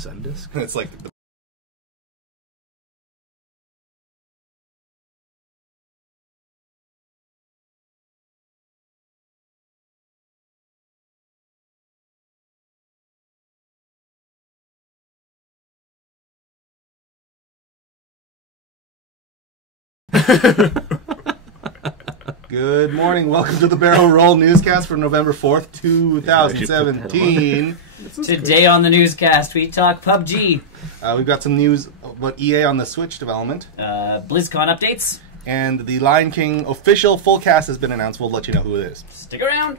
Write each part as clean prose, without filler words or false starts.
Sundisk? It's like the Good morning. Welcome to the Barrel Roll Newscast for November 4th, 2017. Today on the newscast, we talk PUBG. We've got some news about EA on the Switch development. BlizzCon updates. And the Lion King official full cast has been announced. We'll let you know who it is. Stick around.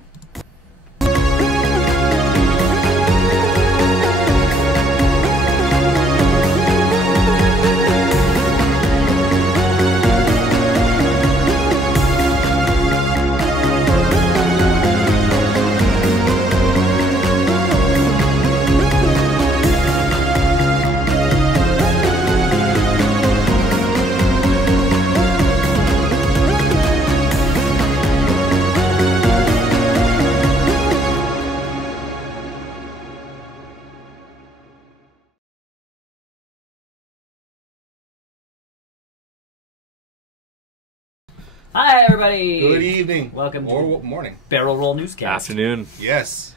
Hi, everybody. Good evening. Welcome or to morning. Barrel Roll Newscast. Afternoon. Yes.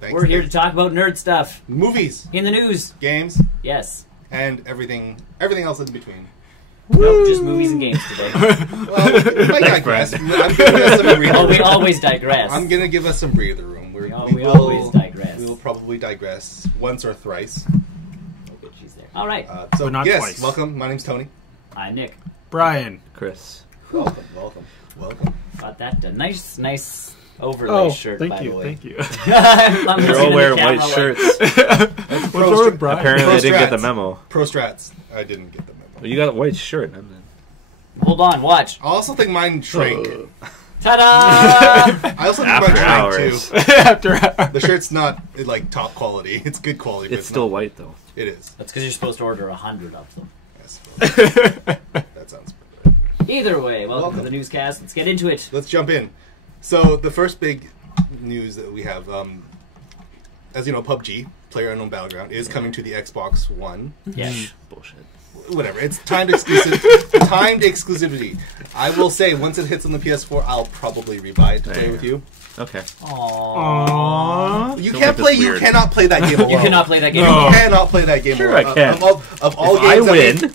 Thanks. We're here to talk about nerd stuff. Movies, In the news. games, Yes. and everything else in between. Nope, just movies and games today. Well, we might digress. I'm giving us some breather Oh, we room. always digress. I'm going to give us some breather room. We always digress. We will probably digress once or thrice. Oh, good, she's there. All right. So, But not yes, twice. welcome. My name's Tony. Hi, Nick. Brian. Chris. Welcome, welcome, welcome. Got that done. Nice overlay shirt, thank by you, the way. thank you. I'm They're listening all to wearing the white camera shirts. What's wrong with Brian? Apparently, I didn't get the Strats. memo. Pro Strats. I didn't get the memo. Well, you got a white shirt. I'm in. Hold on, watch. I also think mine shrank. Ta-da! I also think After mine shrank hours. too. After hours. The shirt's not like top quality. It's good quality. But It's still not. white, though. It is. That's because you're supposed to order 100 of them. Yes. That sounds good. Either way, welcome to Welcome. the newscast. Let's get into it. Let's jump in. So the first big news that we have, as you know, PUBG, PlayerUnknown Battleground, is coming to the Xbox One. Yeah. Bullshit. Whatever. It's timed exclusivity. I will say, once it hits on the PS4, I'll probably rebuy it to play with you. Okay. Aww. You Don't can't make play. this You weird. cannot play that game alone. You cannot play that game. No. You cannot play that game Sure alone. I can. Of all If I games, win,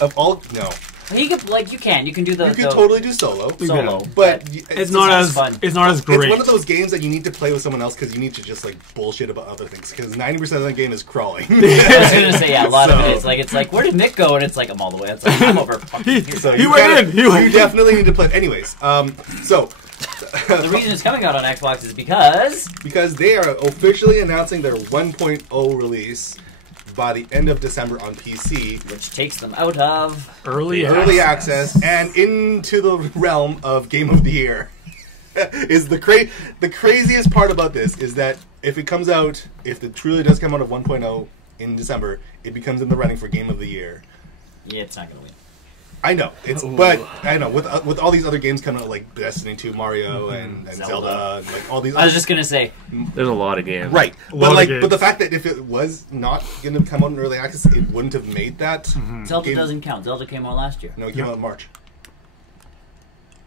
of all, no. You can, you can. You can do the You can totally do solo. solo. But It's not as fun. it's not as It's great. one of those games that you need to play with someone else because you need to just like bullshit about other things because 90% of the game is crawling. I was gonna say, yeah, a lot of So- it is like, it's like, where did Nick go? And it's like, I'm all the way. It's like, I'm over fucking here. So He you went gotta- in, he went You in. definitely need to play. Anyways, so The reason it's coming out on Xbox is because because they are officially announcing their 1.0 release by the end of December on PC. which takes them out of early Access and into the realm of Game of the Year. Is the craziest part about this is that if it comes out, if it truly does come out of 1.0 in December, it becomes in the running for Game of the Year. yeah, it's not gonna win. I know but I know with all these other games coming out like Destiny 2, Mario, and Zelda, and like all these. I was just gonna say, there's a lot of games. Right, lot of games. but the fact that if it was not going to come out in early access, it wouldn't have made that. Zelda game. doesn't count. Zelda came out last year. No, it came out in March.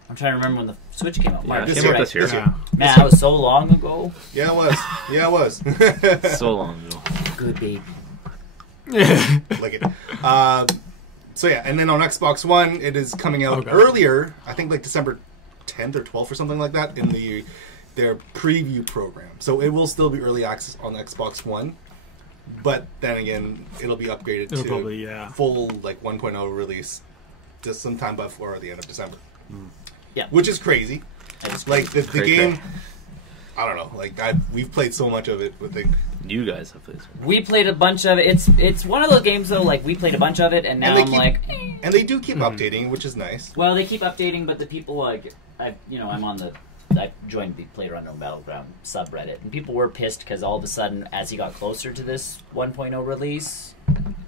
I'm trying to remember when the Switch came out. Yeah, March. it this came year, out this year. this year. Man, that was so long ago. Yeah, it was. Yeah, it was. So long ago. Good baby. Like it. So yeah, and then on Xbox One, it is coming out Okay. earlier. I think like December 10th or 12th or something like that in their preview program. So it will still be early access on Xbox One, but then again, it'll be upgraded It'll to probably, yeah. full like 1.0 release just sometime before the end of December. Yeah. Which is crazy. I just Like the Crazy. game, I don't know. Like we've played so much of it with the. You guys have played. we played a bunch of it. It's one of those games though. Like we played a bunch of it, and now they I'm keep- like, And they do keep updating, which is nice. well, they keep updating, but the people like, I joined the PlayerUnknown Battleground subreddit, and people were pissed because all of a sudden, as he got closer to this 1.0 release,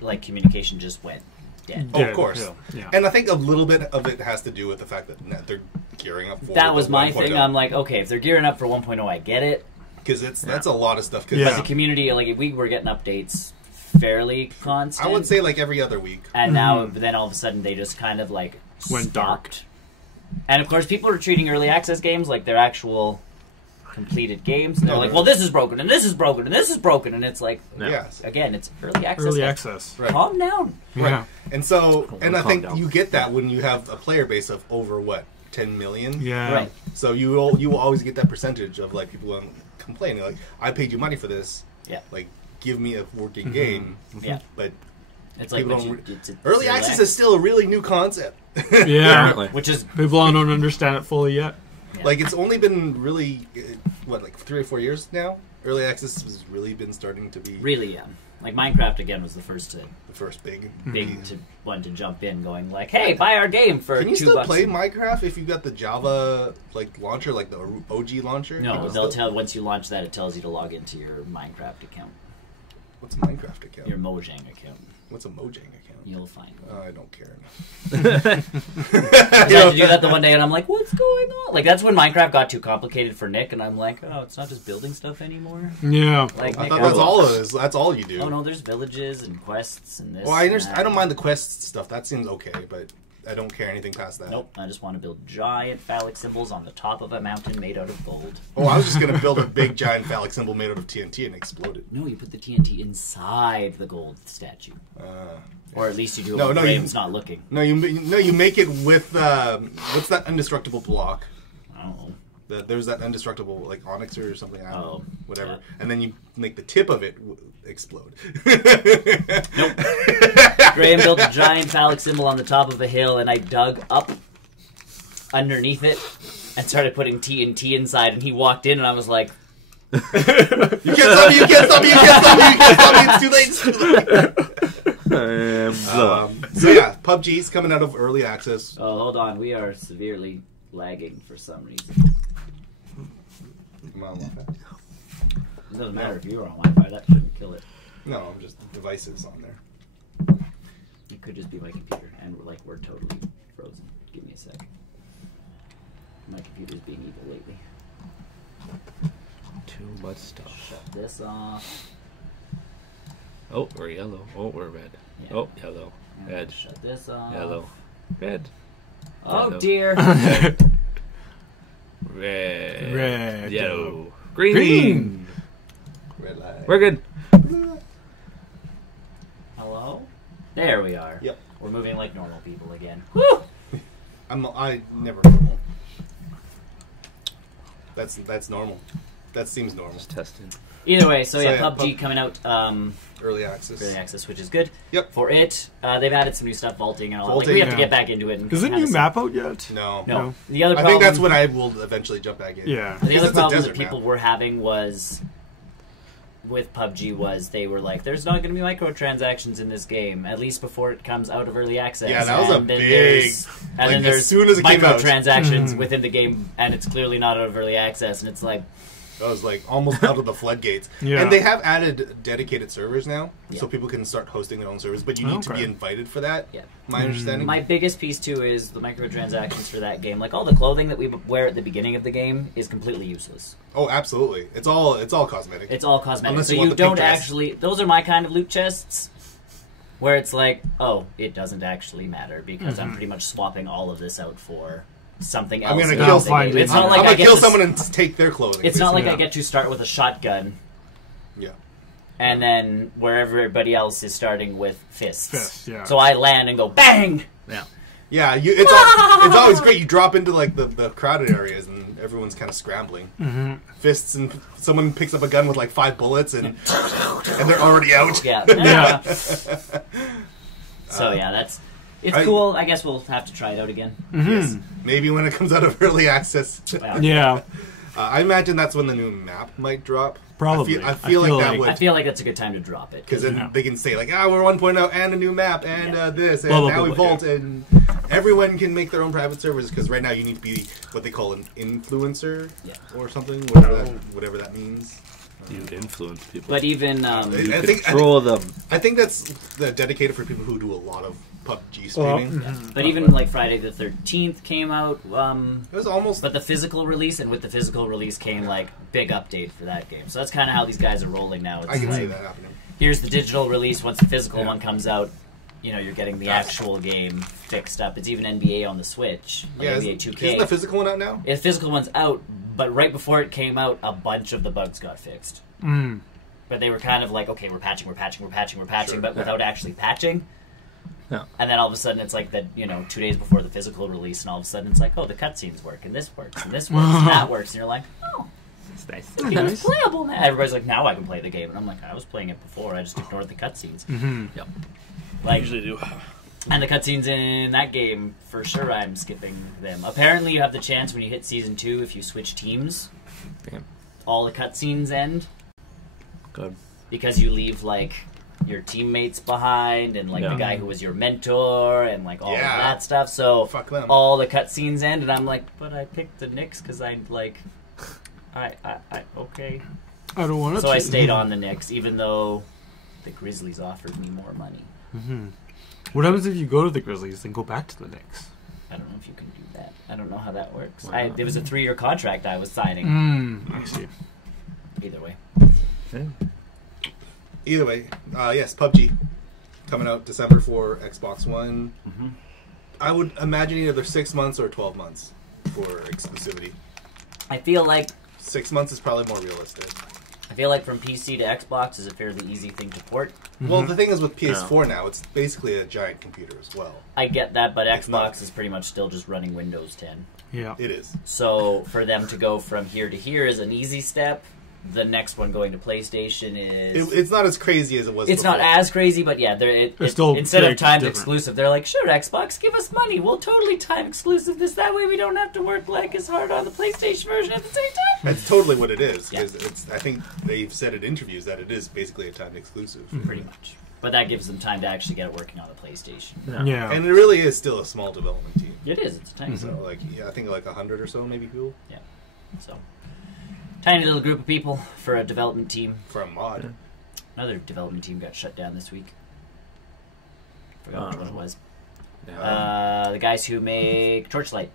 like communication just went dead. Oh, of course. Yeah. And I think a little bit of it has to do with the fact that they're gearing up for That was the my 1.0. thing. I'm like, okay, if they're gearing up for 1.0, I get it. Because that's a lot of stuff. 'Cause Yeah. But the community, like, we were getting updates fairly constant. I would say like every other week. And now, then all of a sudden, they just kind of like Went dark. stopped. And of course, people are treating early access games like they're actual completed games. And they're like, well, this is broken, and this is broken, and this is broken, and it's like, No. Yes. again, it's early access. Early like, access. Right. Calm down. Yeah. And so, and I Calm think down. you get that when you have a player base of over what 10 million. Yeah. Right. So you will always get that percentage of like people complaining like, I paid you money for this. Yeah. Like, give me a working game. Yeah. But It's like People what don't it's early access is still a really new concept. Yeah. Apparently. which is People don't understand it fully yet. Like it's only been really what like 3 or 4 years now. Early access has really been starting to be really like Minecraft again was the first to the first big. to one to jump in, going like, "Hey, buy our game for Can you $2." still play Minecraft if you got the Java like launcher, like the OG launcher? No, You can they'll still- tell once you launch that, it tells you to log into your Minecraft account, What's a Minecraft account? your Mojang account. What's a Mojang account? You'll find. I don't care. I tried to do that the one day, and I'm like, "What's going on?" Like that's when Minecraft got too complicated for Nick, and I'm like, "Oh, it's not just building stuff anymore." Yeah. Like I Nick, thought that's all it is. That's all you do. Oh no, there's villages and quests and this. Well, I and understand. that. I don't mind the quest stuff. That seems okay, but I don't care anything past that. Nope, I just want to build giant phallic symbols on the top of a mountain made out of gold. Oh, I was just gonna build a big giant phallic symbol made out of TNT and explode it. No, you put the TNT inside the gold statue, or at least you do it No, when no, Graham's not looking. No, you make it with what's that indestructible block? I don't know. There's that indestructible like onyx or something. I don't know, Oh, whatever. yeah. And then you make the tip of it explode. Graham built a giant phallic symbol on the top of a hill, and I dug up underneath it and started putting TNT inside. And he walked in, and I was like, You can't stop me! You can't stop me! You can't stop me! You can't stop me! It's too late! It's too late! So yeah, PUBG's coming out of early access. "Oh, hold on, we are severely lagging for some reason." Come on, Wi-Fi. It doesn't matter if you were on Wi-Fi; that shouldn't kill it. No, I'm just devices on there. It could just be my computer, and we're totally frozen. Give me a sec. My computer's being evil lately. Too much stuff. Shut this off. Oh, we're yellow. Oh, we're red. Yeah. Oh, yellow. And Red. Shut this off. Yellow. Red. Oh Yellow. dear. Red. Red. Yellow. Green. Green. Red light. We're good. Hello? There we are. Yep. We're moving like normal people again. Woo! I never normal. That's normal. That seems normal. Just testing. Either way, so yeah, yeah, PUBG coming out Early access. early access, which is good. Yep. For it, they've added some new stuff, vaulting and all that. Like, Vaulting, we have to yeah. get back into it. And Is the kinda new see- map out yet? No. No. No. The other I problem, think that's when I will eventually jump back in. Yeah. the Because other it's a problem that desert people map. were having was with PUBG was they were like, "There's not going to be microtransactions in this game, at least before it comes out of early access." Yeah, that was a And then big- there's- And like, then as there's soon as it came out. microtransactions within the game, and it's clearly not out of early access, and it's like, I was like almost out of the floodgates. Yeah. And they have added dedicated servers now, so Yeah. people can start hosting their own servers, but you need to Okay. be invited for that. yeah. My understanding. My biggest piece too is the microtransactions for that game. Like all the clothing that we wear at the beginning of the game is completely useless. Oh, absolutely. It's all cosmetic. It's all cosmetic. Unless So you want you the pink don't dress. actually. Those are my kind of loot chests, where it's like, oh, it doesn't actually matter because I'm pretty much swapping all of this out for something else. I'm gonna in kill the game. someone. It's not I'm like gonna I get kill to someone and take their clothing. It's not like Yeah. I get to start with a shotgun Yeah. and then where everybody else is starting with fists. Fists, yeah. So I land and go bang. Yeah. Yeah, it's always great. You drop into like the crowded areas and everyone's kind of scrambling. Mm-hmm. Fists and someone picks up a gun with like 5 bullets and they're already out. Yeah. Yeah. So yeah, it's I- cool. I guess we'll have to try it out again. Yes. Maybe when it comes out of early access. Yeah. I imagine that's when the new map might drop. Probably. I feel like that would. I feel like that's a good time to drop it. Because then Yeah. they can say like, we're 1.0 and a new map and this and Blah, blah, now blah, we blah, vault and everyone can make their own private servers. Because right now you need to be what they call an influencer Yeah. or something, whatever that means. You influence people. But even you I think- control them. I think that's dedicated for people who do a lot of PUBG streaming. but even like Friday the 13th came out. It was almost But the physical release, and with the physical release came like big update for that game. So that's kind of how these guys are rolling now. It's I can like, see that happening. here's the digital release. Once the physical Yeah. one comes out, you know, you're getting the actual game fixed up. It's even NBA on the Switch, like Yeah, NBA 2K. isn't the physical one out now? The physical one's out, but right before it came out, a bunch of the bugs got fixed. Mm. But they were kind of like, okay, we're patching, Sure. but without actually patching. Yeah. And then all of a sudden it's like that, 2 days before the physical release, and all of a sudden it's like, oh, the cutscenes work, and this works, and this works, and that works, and you're like, oh, It's nice. the game's playable now. Everybody's like, now I can play the game, and I'm like, I was playing it before, I just ignored the cutscenes. Mm-hmm. Yep. Like, Usually do. and the cutscenes in that game, for sure, I'm skipping them. Apparently, you have the chance when you hit Season 2, if you switch teams, Damn. all the cutscenes end. Good. Because you leave, like, your teammates behind, and, like, Yeah. the guy who was your mentor, and, like, all of Yeah. that stuff. So, Fuck them. all the cutscenes end, and I'm like, but I picked the Knicks because I, like, okay. I don't want to. So I stayed on the Knicks, even though the Grizzlies offered me more money. Mm-hmm. What happens if you go to the Grizzlies and go back to the Knicks? I don't know if you can do that. I don't know how that works. Why not? There was a 3-year contract I was signing. I see. Either way. Yeah. Either way, yes, PUBG coming out December for Xbox One. Mm-hmm. I would imagine either 6 months or 12 months for exclusivity. I feel like 6 months is probably more realistic. from PC to Xbox is a fairly easy thing to port. Well, the thing is with PS4 now, it's basically a giant computer as well. I get that, but It's not. Xbox is pretty much still just running Windows 10. Yeah. It is. So for them to go from here to here is an easy step. The next one going to PlayStation is... It's not as crazy as it was It's before. not as crazy, but yeah, It's still instead very of timed different. exclusive, they're like, sure, Xbox, give us money. We'll totally time exclusive this. That way we don't have to work like as hard on the PlayStation version at the same time. That's totally what it is. Yeah. 'Cause I think they've said in interviews that it is basically a timed exclusive. Pretty much. But that gives them time to actually get it working on the PlayStation. Yeah. And it really is still a small development team. It is. It's a tiny. So, like, I think like 100 or so maybe people So, tiny little group of people for a development team. for a mod. Another development team got shut down this week. Forgot which one it was. Yeah. The guys who make Torchlight.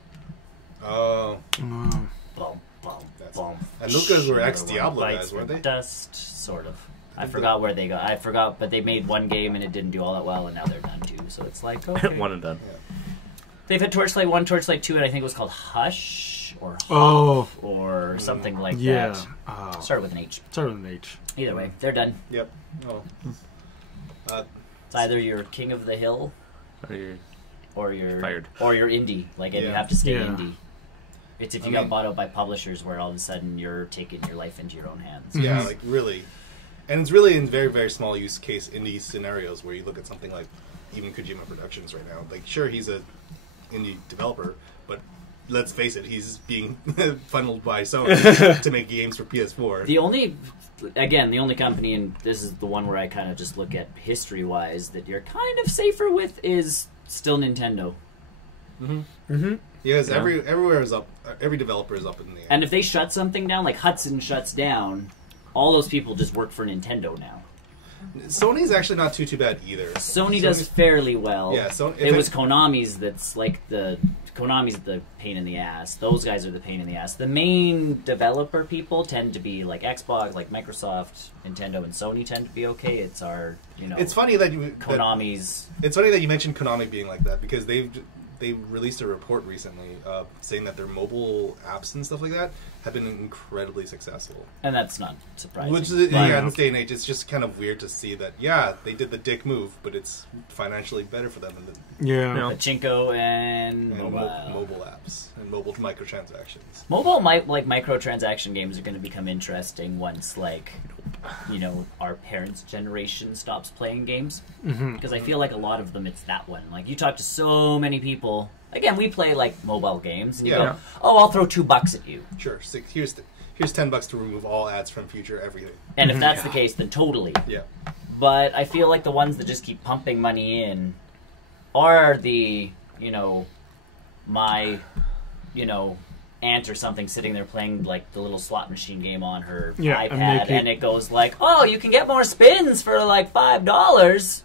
Oh, Mm. Boom, boom, That's- boom. and those guys were Another ex-Diablo one guys, bites weren't the they? Dust, sort of. I think forgot where they got. I forgot, but they made one game and it didn't do all that well, and now they're done too. So it's like, okay. One and done. They've had Torchlight 1, Torchlight 2, and I think it was called Hush or Huff Oh. or something like Yeah. that. Started with an H. Started with an H. Either way, they're done. Yep. Oh. It's either you're king of the hill Or you're or you're Fired. or you're indie. Like, and you Yeah. have to stay Yeah. indie. It's if you I got mean- bought out by publishers where all of a sudden you're taking your life into your own hands. Yeah, Mhm. like really. And it's really in very, very small use case indie scenarios where you look at something like even Kojima Productions right now. Like, sure, he's a indie developer, but let's face it, he's being funneled by Sony to make games for PS4. The only company, and this is the one where I kind of just look at history-wise, that you're kind of safer with is still Nintendo. Mm-hmm. Yes, Yeah. everywhere is up. Every developer is up in the air. And if they shut something down, like Hudson shuts down, all those people just work for Nintendo now. Sony's actually not too bad either. Sony does fairly well. Yeah, so if it was Konami's that's like Konami's the pain in the ass. Those guys are the pain in the ass. The main developer people tend to be like Xbox, like Microsoft, Nintendo, and Sony tend to be okay. It's our, It's funny that you Konami's. It's funny that you mentioned Konami being like that because they released a report recently saying that their mobile apps and stuff like that have been incredibly successful. And that's not surprising. Which is, But- in this day and age, it's just kind of weird to see that, yeah, they did the dick move, but it's financially better for them than Yeah. No. Pachinko and mobile. mobile apps and mobile microtransactions. Mobile microtransaction games are going to become interesting once, like, our parents' generation stops playing games. Mm-hmm. Because I feel like a lot of them, it's that one. Like, you talk to so many people. Again, we play, like, mobile games. And you Yeah. go, oh, I'll throw $2 at you. Sure, here's $10 to remove all ads from future everything. And if that's the case, then totally. Yeah. But I feel like the ones that just keep pumping money in are the, my, aunt or something sitting there playing, like, the little slot machine game on her Yeah, and iPad, they and it goes like, oh, you can get more spins for, like, $5.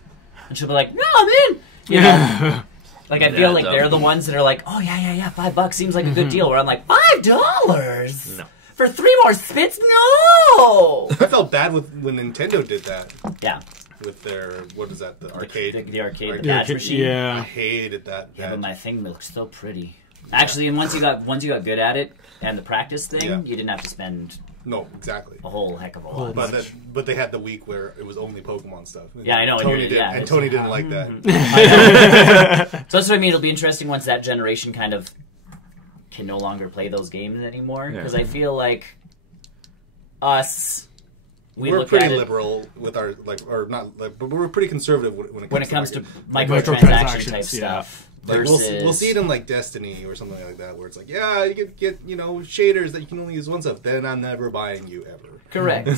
And she'll be like, no, I'm in! Like, I feel like they're the ones that are like, oh, yeah, $5 seems like a good deal. Where I'm like, $5? No. For 3 more spits? No! I felt bad when Nintendo did that Yeah. with their what is that? The arcade. The arcade, the Yeah, badge machine. I Yeah. hated that. Yeah, but my thing looks so pretty. Actually, and once you got good at it and the practice thing, Yeah. you didn't have to spend No, exactly. a whole heck of a lot. But they had the week where it was only Pokemon stuff. Yeah, I know. Tony didn't like that. So that's what I mean. It'll be interesting once that generation kind of can no longer play those games anymore. Because I feel like us, we're look pretty at it, liberal with our but we're pretty conservative when it comes to to microtransaction type yeah. stuff. like Versus, we'll see it in like Destiny or something like that, where it's like, yeah, you can get shaders that you can only use once of. Then I'm never buying you ever. correct.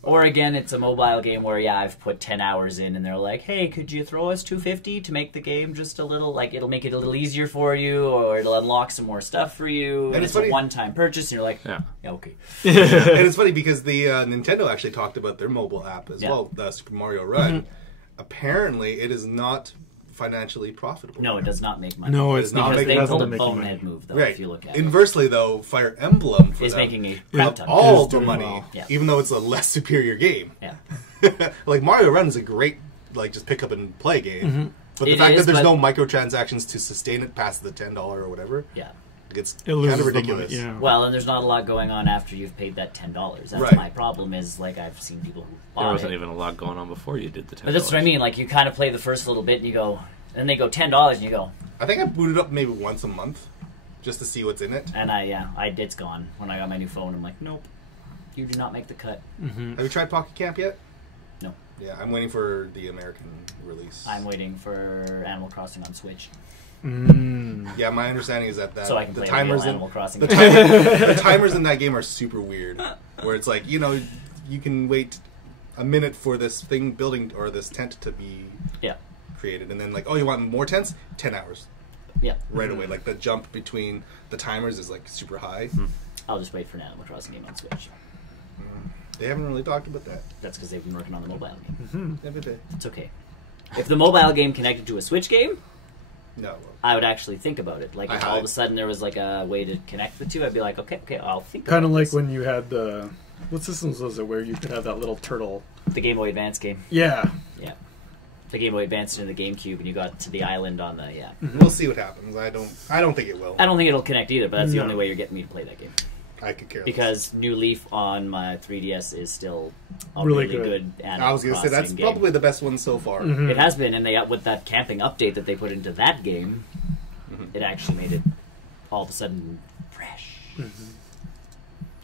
Or again, it's a mobile game where I've put 10 hours in, and they're like, "Hey, could you throw us $250 to make the game just a little it'll make it a little easier for you, or it'll unlock some more stuff for you." And it's a one-time purchase, and you're like, "Yeah, okay." And it's funny because the Nintendo actually talked about their mobile app as well, the Super Mario Run. Apparently, it is not financially profitable. No, it does not make money. No, it's not. Because they pulled a making bonehead move, though. Right. If you look at Inversely, though, Fire Emblem is them, making a crap ton. all Is the doing money, well. Yeah. even though it's a less superior game. Yeah. Like Mario Run is a great just pick up and play game, but the It fact is, that there's but- no microtransactions to sustain it past the $10 or whatever, Yeah. it's It kind loses of the ridiculous. money, yeah. Well, and there's not a lot going on after you've paid that $10. That's Right. my problem. Is I've seen people who There bought wasn't it. even a lot going on before you did the $10. But that's what I mean. Like, you kind of play the first little bit, and you go, and they go $10, and you go, I think I booted up maybe once a month just to see what's in it. and it's gone. When I got my new phone, I'm like, nope, you do not make the cut. Have you tried Pocket Camp yet? No. Yeah, I'm waiting for the American release. I'm waiting for Animal Crossing on Switch, Yeah, my understanding is that so I can the play timers real in Animal Crossing. the timers in that game are super weird. Where it's like, you can wait a minute for this thing building or this tent to be Yeah. created, and then like, oh, you want more tents? 10 hours Yeah. right away. Like the jump between the timers is like super high. I'll just wait for an Animal Crossing game on Switch. They haven't really talked about that. That's because they've been working on the mobile game. Every day. It's okay. If the mobile game connected to a Switch game, No. I would actually think about it. Like, if all of a sudden there was like a way to connect the two, I'd be like, okay, I'll think about Kind of like this. when you had the... What systems was it where you could have that little turtle? The Game Boy Advance game. Yeah. Yeah. The Game Boy Advance and the GameCube, and you got to the island on the, We'll see what happens. I don't think it will. I don't think it'll connect either, but that's the No. only way you're getting me to play that game. I could care less. Because New Leaf on my 3DS is still a Really really good. good Animal I was going to say that's Crossing game. probably the best one so far. It has been, and they got with that camping update that they put into that game, it actually made it all of a sudden fresh.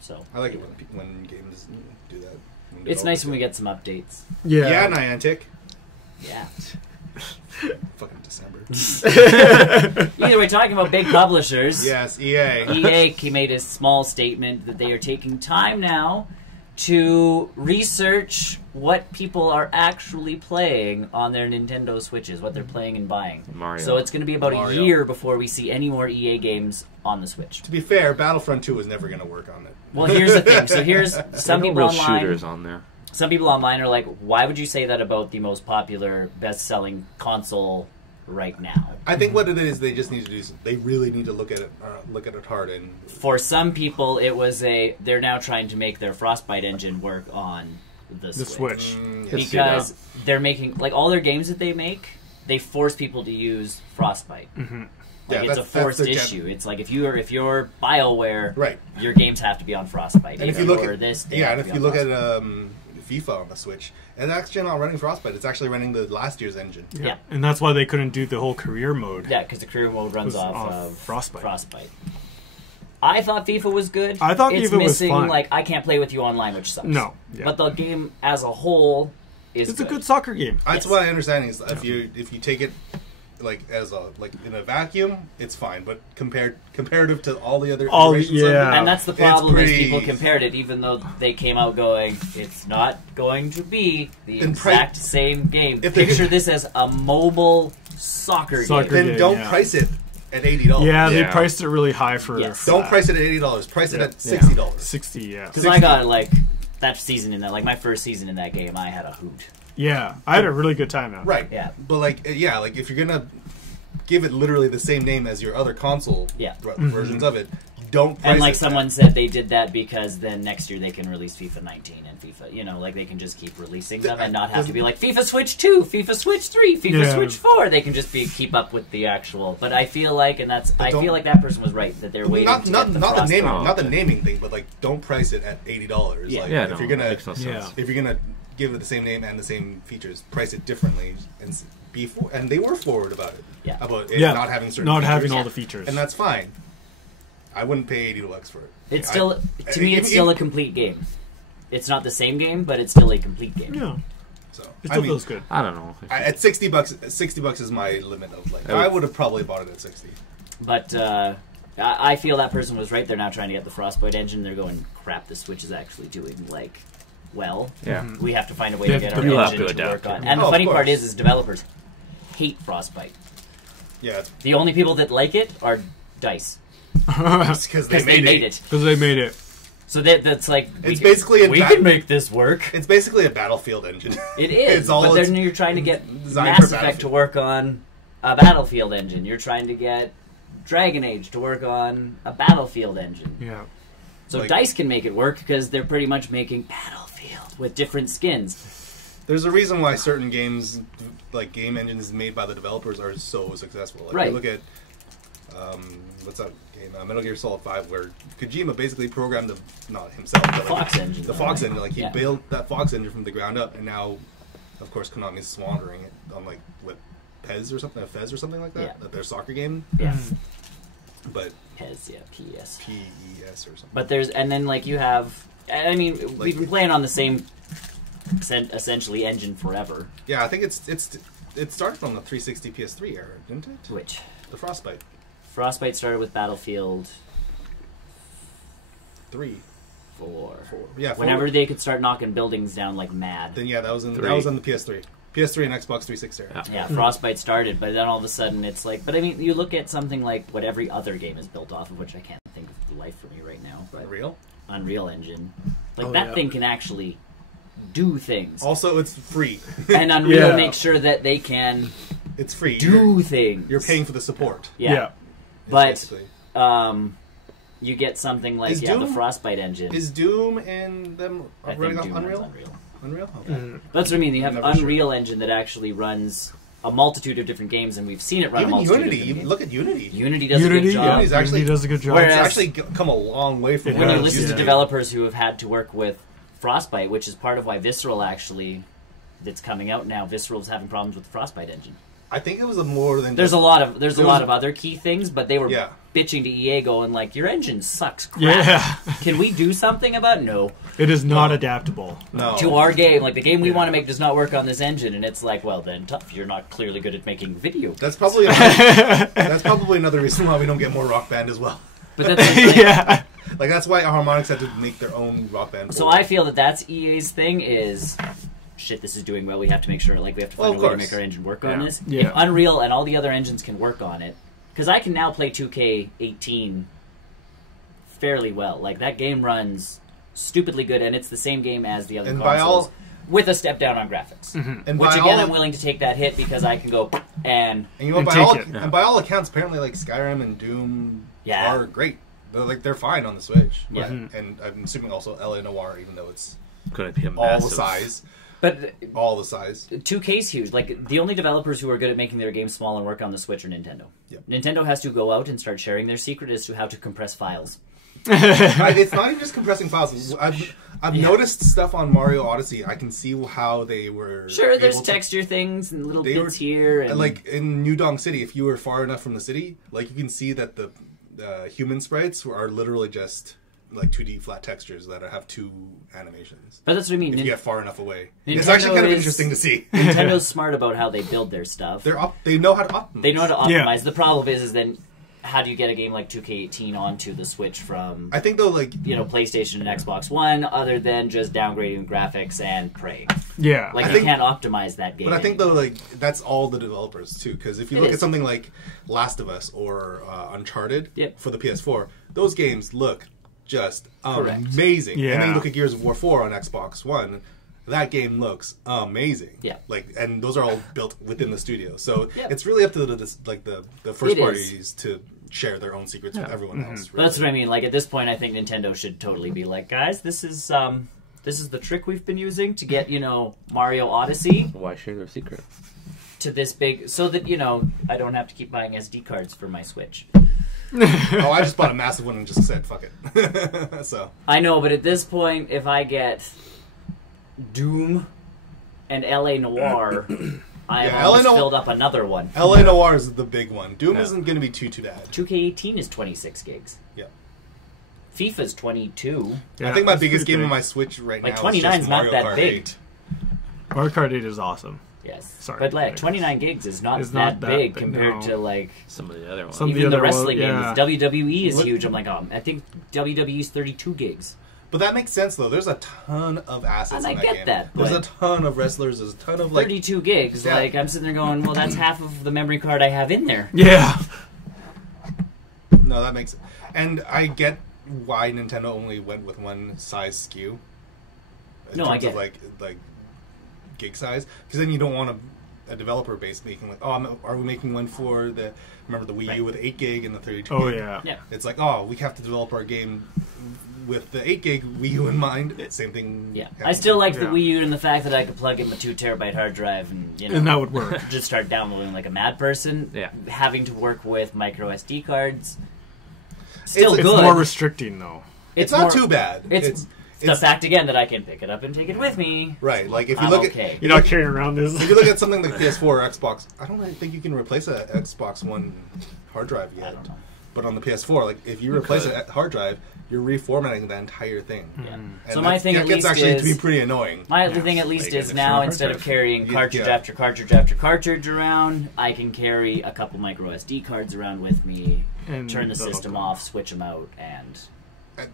So I like it when games do that. it's nice when we get some updates. Yeah. Yeah, Niantic. Yeah. Fucking December. Either way, talking about big publishers. Yes, EA. EA made a small statement that they are taking time now to research what people are actually playing on their Nintendo Switches, what they're playing and buying. Mario. So it's going to be about Mario. a year before we see any more EA games on the Switch. To be fair, Battlefront 2 was never going to work on it. Well, here's the thing. So here's some no people real online. shooters on there. Some people online are like, "Why would you say that about the most popular, best-selling console right now?" I think what it is, they just need to do. They really need to look at it hard. And For some people, it was they're now trying to make their Frostbite engine work on the Switch. because they're making all their games that they make, they force people to use Frostbite. Yeah, It's a that's forced their issue. It's like if you're BioWare, Right. your games have to be on Frostbite. if you look or at this, they yeah, have and to if be you on look at Frostbite. FIFA on the Switch, it's actually not running Frostbite. It's actually running the last year's engine. Yeah. And that's why they couldn't do the whole career mode. Yeah, because the career mode runs Was off off of Frostbite. I thought FIFA was good. I thought it's FIFA was missing, fun. I can't play with you online, which sucks. No. Yeah. But the game as a whole is It's a good soccer game. That's Yes. what I understand is if you take it as in a vacuum, it's fine. But comparative to all the other iterations of it, And that's the problem is pretty- people compared it, even though they came out going, it's not going to be the Then exact same game. If they Picture did- this as a mobile soccer game. then game, don't yeah. price it at $80. Yeah, they Yeah. priced it really high for... Yes. for Don't that. price it at $80. Price it Yeah. at $60. 60, yeah. Because I got that season in that, my first season in that game, I had a hoot. Yeah, I had a really good time now. Right. Yeah. But if you're gonna give it literally the same name as your other console Yeah. versions of it, don't price And like it someone said, they did that because then next year they can release FIFA 19 and FIFA. You know, like they can just keep releasing them and not have to be like FIFA Switch 2, FIFA Switch 3, FIFA Switch 4. They can just keep up with the actual. But I feel like, I feel like that person was right that they're waiting. Not the naming thing, but like don't price it at $80. Yeah. Like, Yeah, if you're gonna Yeah. give it the same name and the same features, price it differently and they were forward about it. Yeah. About it Yeah. not having certain Not features. having all the features. And that's fine. I wouldn't pay $80 for it. It's still, to me, it's still a complete game. It's not the same game, but it's still a complete game. Yeah. So It still feels good. I don't know. at $60 is my limit of like. I would have probably bought it at 60. But I feel that person was right. They're now trying to get the Frostbite engine. They're going, crap, the Switch is actually doing, like, well. Yeah. We have to find a way to get our You'll have engine to to work adapt on. it. And the of funny part course. is developers hate Frostbite. Yeah, The only people that like it are DICE. it's because Because they made it. Because they made it. So that's like... It's basically we can make this work. It's basically a Battlefield engine. It is, It's all but then you're trying to get designed Mass for Effect to Battlefield. work on a Battlefield engine. You're trying to get Dragon Age to work on a Battlefield engine. Yeah. So Like- DICE can make it work because they're pretty much making Battlefield with different skins. There's a reason why certain games, like game engines made by the developers, are so successful. Like Right. you look at what's that game? Metal Gear Solid 5, where Kojima basically programmed not himself, but like, Fox engine. the Fox right? engine. Like he Yeah. built that Fox engine from the ground up, and now, of course, Konami's squandering it on like what Fez or something like that. Yeah. Their soccer game, Yeah. but PES, yeah, PES. PES or something. But there's, and then like you have, I mean, we've been playing on the same, essentially, engine forever. Yeah, I think it started from the 360 PS3 era, didn't it? Which The Frostbite Frostbite started with Battlefield 3. 4. Yeah, 4. Whenever they could start knocking buildings down like mad. Then yeah, that was on the PS3. PS3 and Xbox 360 era. Yeah, Frostbite started, but then all of a sudden it's like... But I mean, you look at something like what every other game is built off of, which I can't think of the life for me right now. But Real? Unreal Engine. Like, Oh, that yeah. thing can actually do things. Also, it's free. And Unreal Yeah. makes sure that they can It's free. do things. You're paying for the support. Yeah. But, basically. you get something like, Is the Doom- Frostbite engine. Is Doom and them I think running off Doom runs Unreal? Unreal. Unreal? Okay. That's what I mean. You have Never Unreal Engine that actually runs a multitude of different games, and we've seen it run a Even multitude Unity. of different You games. look at Unity. Unity does a good job. Unity's actually- Unity does a good job. Whereas- It's actually come a long way from It When you has, listen to yeah. developers who have had to work with Frostbite, which is part of why Visceral actually, that's coming out now, Visceral's having problems with the Frostbite engine. I think it was more than There's just, a lot of There lot was- of other key things, but they were Yeah. bitching to EA, going like, "Your engine sucks crap. Yeah. Can we do something about it?" No. It is not adaptable. no. To our game, like the game we want to make does not work on this engine, and it's like, well then, tough. You're not clearly good at making video. That's probably another reason why we don't get more Rock Band as well. But that's the thing. Yeah. Like that's why Harmonix had to make their own Rock Band. So I feel that that's EA's thing is, shit, this is doing well. We have to make sure, like, we have to Well, find of a way to course. make our engine work on Yeah. this. Yeah. If Unreal and all the other engines can work on it, because I can now play 2K18 fairly well. Like, that game runs stupidly good, and it's the same game as the other And by consoles, all- with a step down on graphics. and Which, by again, all, I'm willing to take that hit because I can go and... and you know and by take all it. and by all accounts, apparently like Skyrim and Doom Yeah. are great. They're fine on the Switch. Yeah. Right? And I'm assuming also LA Noire, even though it's Could it be a all massive... the size, But all the size. 2K's huge. Like, the only developers who are good at making their games small and work on the Switch are Nintendo. Yep. Nintendo has to go out and start sharing their secret as to how to compress files. It's not even just compressing files. I've noticed stuff on Mario Odyssey. I can see how they were. Sure, there's able to- texture things and little they were- bits here. And Like in New Donk City, if you were far enough from the city, like you can see that the human sprites are literally just like 2D flat textures that have two animations. but that's what I mean. If you get far enough away, it's Nintendo actually kind of is- interesting to see. Nintendo's smart about how they build their stuff. They know how to optimize. They know how to optimize. Yeah. The problem is then how do you get a game like 2K18 onto the Switch from I think though, like PlayStation and Xbox One, other than just downgrading graphics and prey? Yeah. Like I you think- can't optimize that game. But I think though, like that's all the developers too. Because if you It look is. at something like Last of Us or Uncharted Yep. for the PS4, those games look just Correct. amazing. And then Yeah. you look at Gears of War 4 on Xbox One, that game looks amazing. Yeah. Like, and those are all built within the studio. So Yep. it's really up to the first It is. parties to share their own secrets with everyone else. But that's what I mean. Like at this point, I think Nintendo should totally be like, guys, this is the trick we've been using to get Mario Odyssey. Why share their secret? To this big, so that I don't have to keep buying SD cards for my Switch. Oh, I just bought a massive one and just said fuck it. So I know, but at this point, if I get Doom and LA Noir, I have almost filled up another one. LA Noir is the big one. Doom isn't going to be too bad. 2K18 is 26 gigs. Yeah. FIFA's 22. Yeah, I think my biggest game on my Switch right now is 29 is not Mario that Kart big. 8. Mario Kart 8 is awesome. Yes. Sorry. But like 29 gigs is not that big compared to like some of the other ones. Even the wrestling games. WWE is huge. I'm like, I think WWE is 32 gigs. But that makes sense though. There's a ton of assets and in that game. I get that. There's a ton of wrestlers. There's a ton of like 32 gigs. Yeah. Like I'm sitting there going, well, that's half of the memory card I have in there. Yeah. No, that makes. And I get why Nintendo only went with one size SKU. No, I get of like gig size, because then you don't want a developer base making like, are we making one for the Wii U with 8 gig and the 32 gig? Oh yeah. It's like, we have to develop our game with the 8 gig Wii U in mind. Same thing. Yeah, I still like the Wii U and the fact that I could plug in the 2 terabyte hard drive and and that would work. Just start downloading like a mad person. Yeah, having to work with micro SD cards. Still it's good. More restricting though. It's not too bad. It's the fact again that I can pick it up and take it with me. Right, like if you look at you're not carrying around this. If you look at something like PS4 or Xbox, I don't think you can replace a Xbox One hard drive yet. I don't know. But on the PS4, like if you replace a hard drive, you're reformatting the entire thing. Yeah. And so my thing at least actually is, to be pretty annoying. My thing at least is now instead of carrying cartridge after cartridge after cartridge around, I can carry a couple micro SD cards around with me, and turn the system off, switch them out, and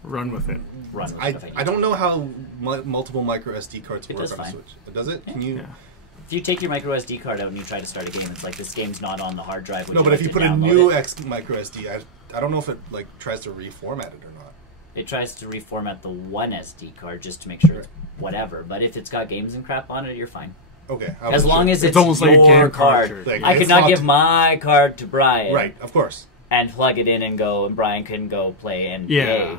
run with it. I don't know how multiple micro SD cards work on a Switch. Does it? Yeah. Can you? Yeah. If you take your micro SD card out and you try to start a game, it's like this game's not on the hard drive. No, but if you put a new micro SD, I don't know if it like tries to reformat it or not. It tries to reformat the one SD card just to make sure it's whatever. But if it's got games and crap on it, you're fine. Okay. As long as it's almost your like a card. Like, I could not give my card to Brian. Right, of course. And plug it in and go, and Brian can go play NBA. Yeah.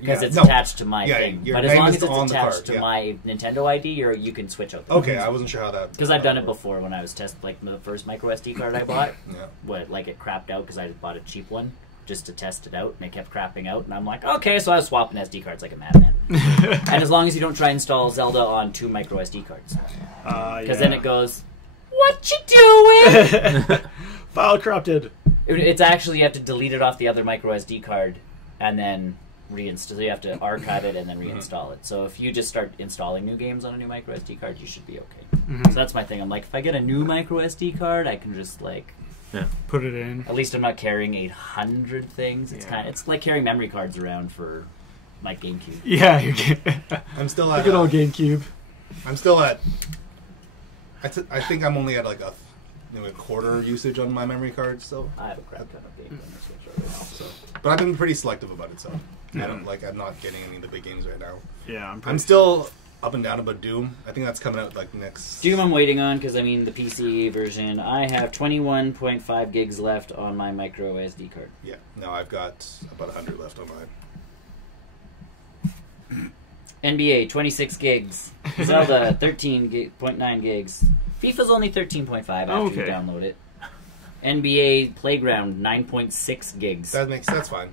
Because it's attached to my thing. Your but as long as is it's on the attached card, to my Nintendo ID, you can switch out the Okay, I wasn't sure how that... Because I've done it before when I was testing, like, the first micro SD card I bought. Yeah. It crapped out because I bought a cheap one just to test it out, and it kept crapping out, and I'm like, okay, so I was swapping SD cards like a madman. And as long as you don't try and install Zelda on 2 micro SD cards. Because then it goes, what you doing? File corrupted. It's actually, you have to delete it off the other micro SD card and then reinstall. You have to archive it and then reinstall it. So if you just start installing new games on a new micro SD card, you should be okay. So that's my thing. I'm like, if I get a new micro SD card, I can just put it in. At least I'm not carrying 800 things. It's like carrying memory cards around for my GameCube. Yeah, I'm still at good old GameCube. I'm still at. I think I'm only at like a quarter usage on my memory card. So I have a crap ton of games on the Switch right now. So, but I've been pretty selective about it. So I'm not getting any of the big games right now. Yeah, I'm still up and down about Doom. I think that's coming out like next. Doom I'm waiting on because the PC version. I have 21.5 gigs left on my micro SD card. Yeah, no, I've got about 100 left on mine. NBA 26 gigs. Zelda 13.9 gigs. FIFA's only 13.5 after you download it. NBA Playground 9.6 gigs. That's fine.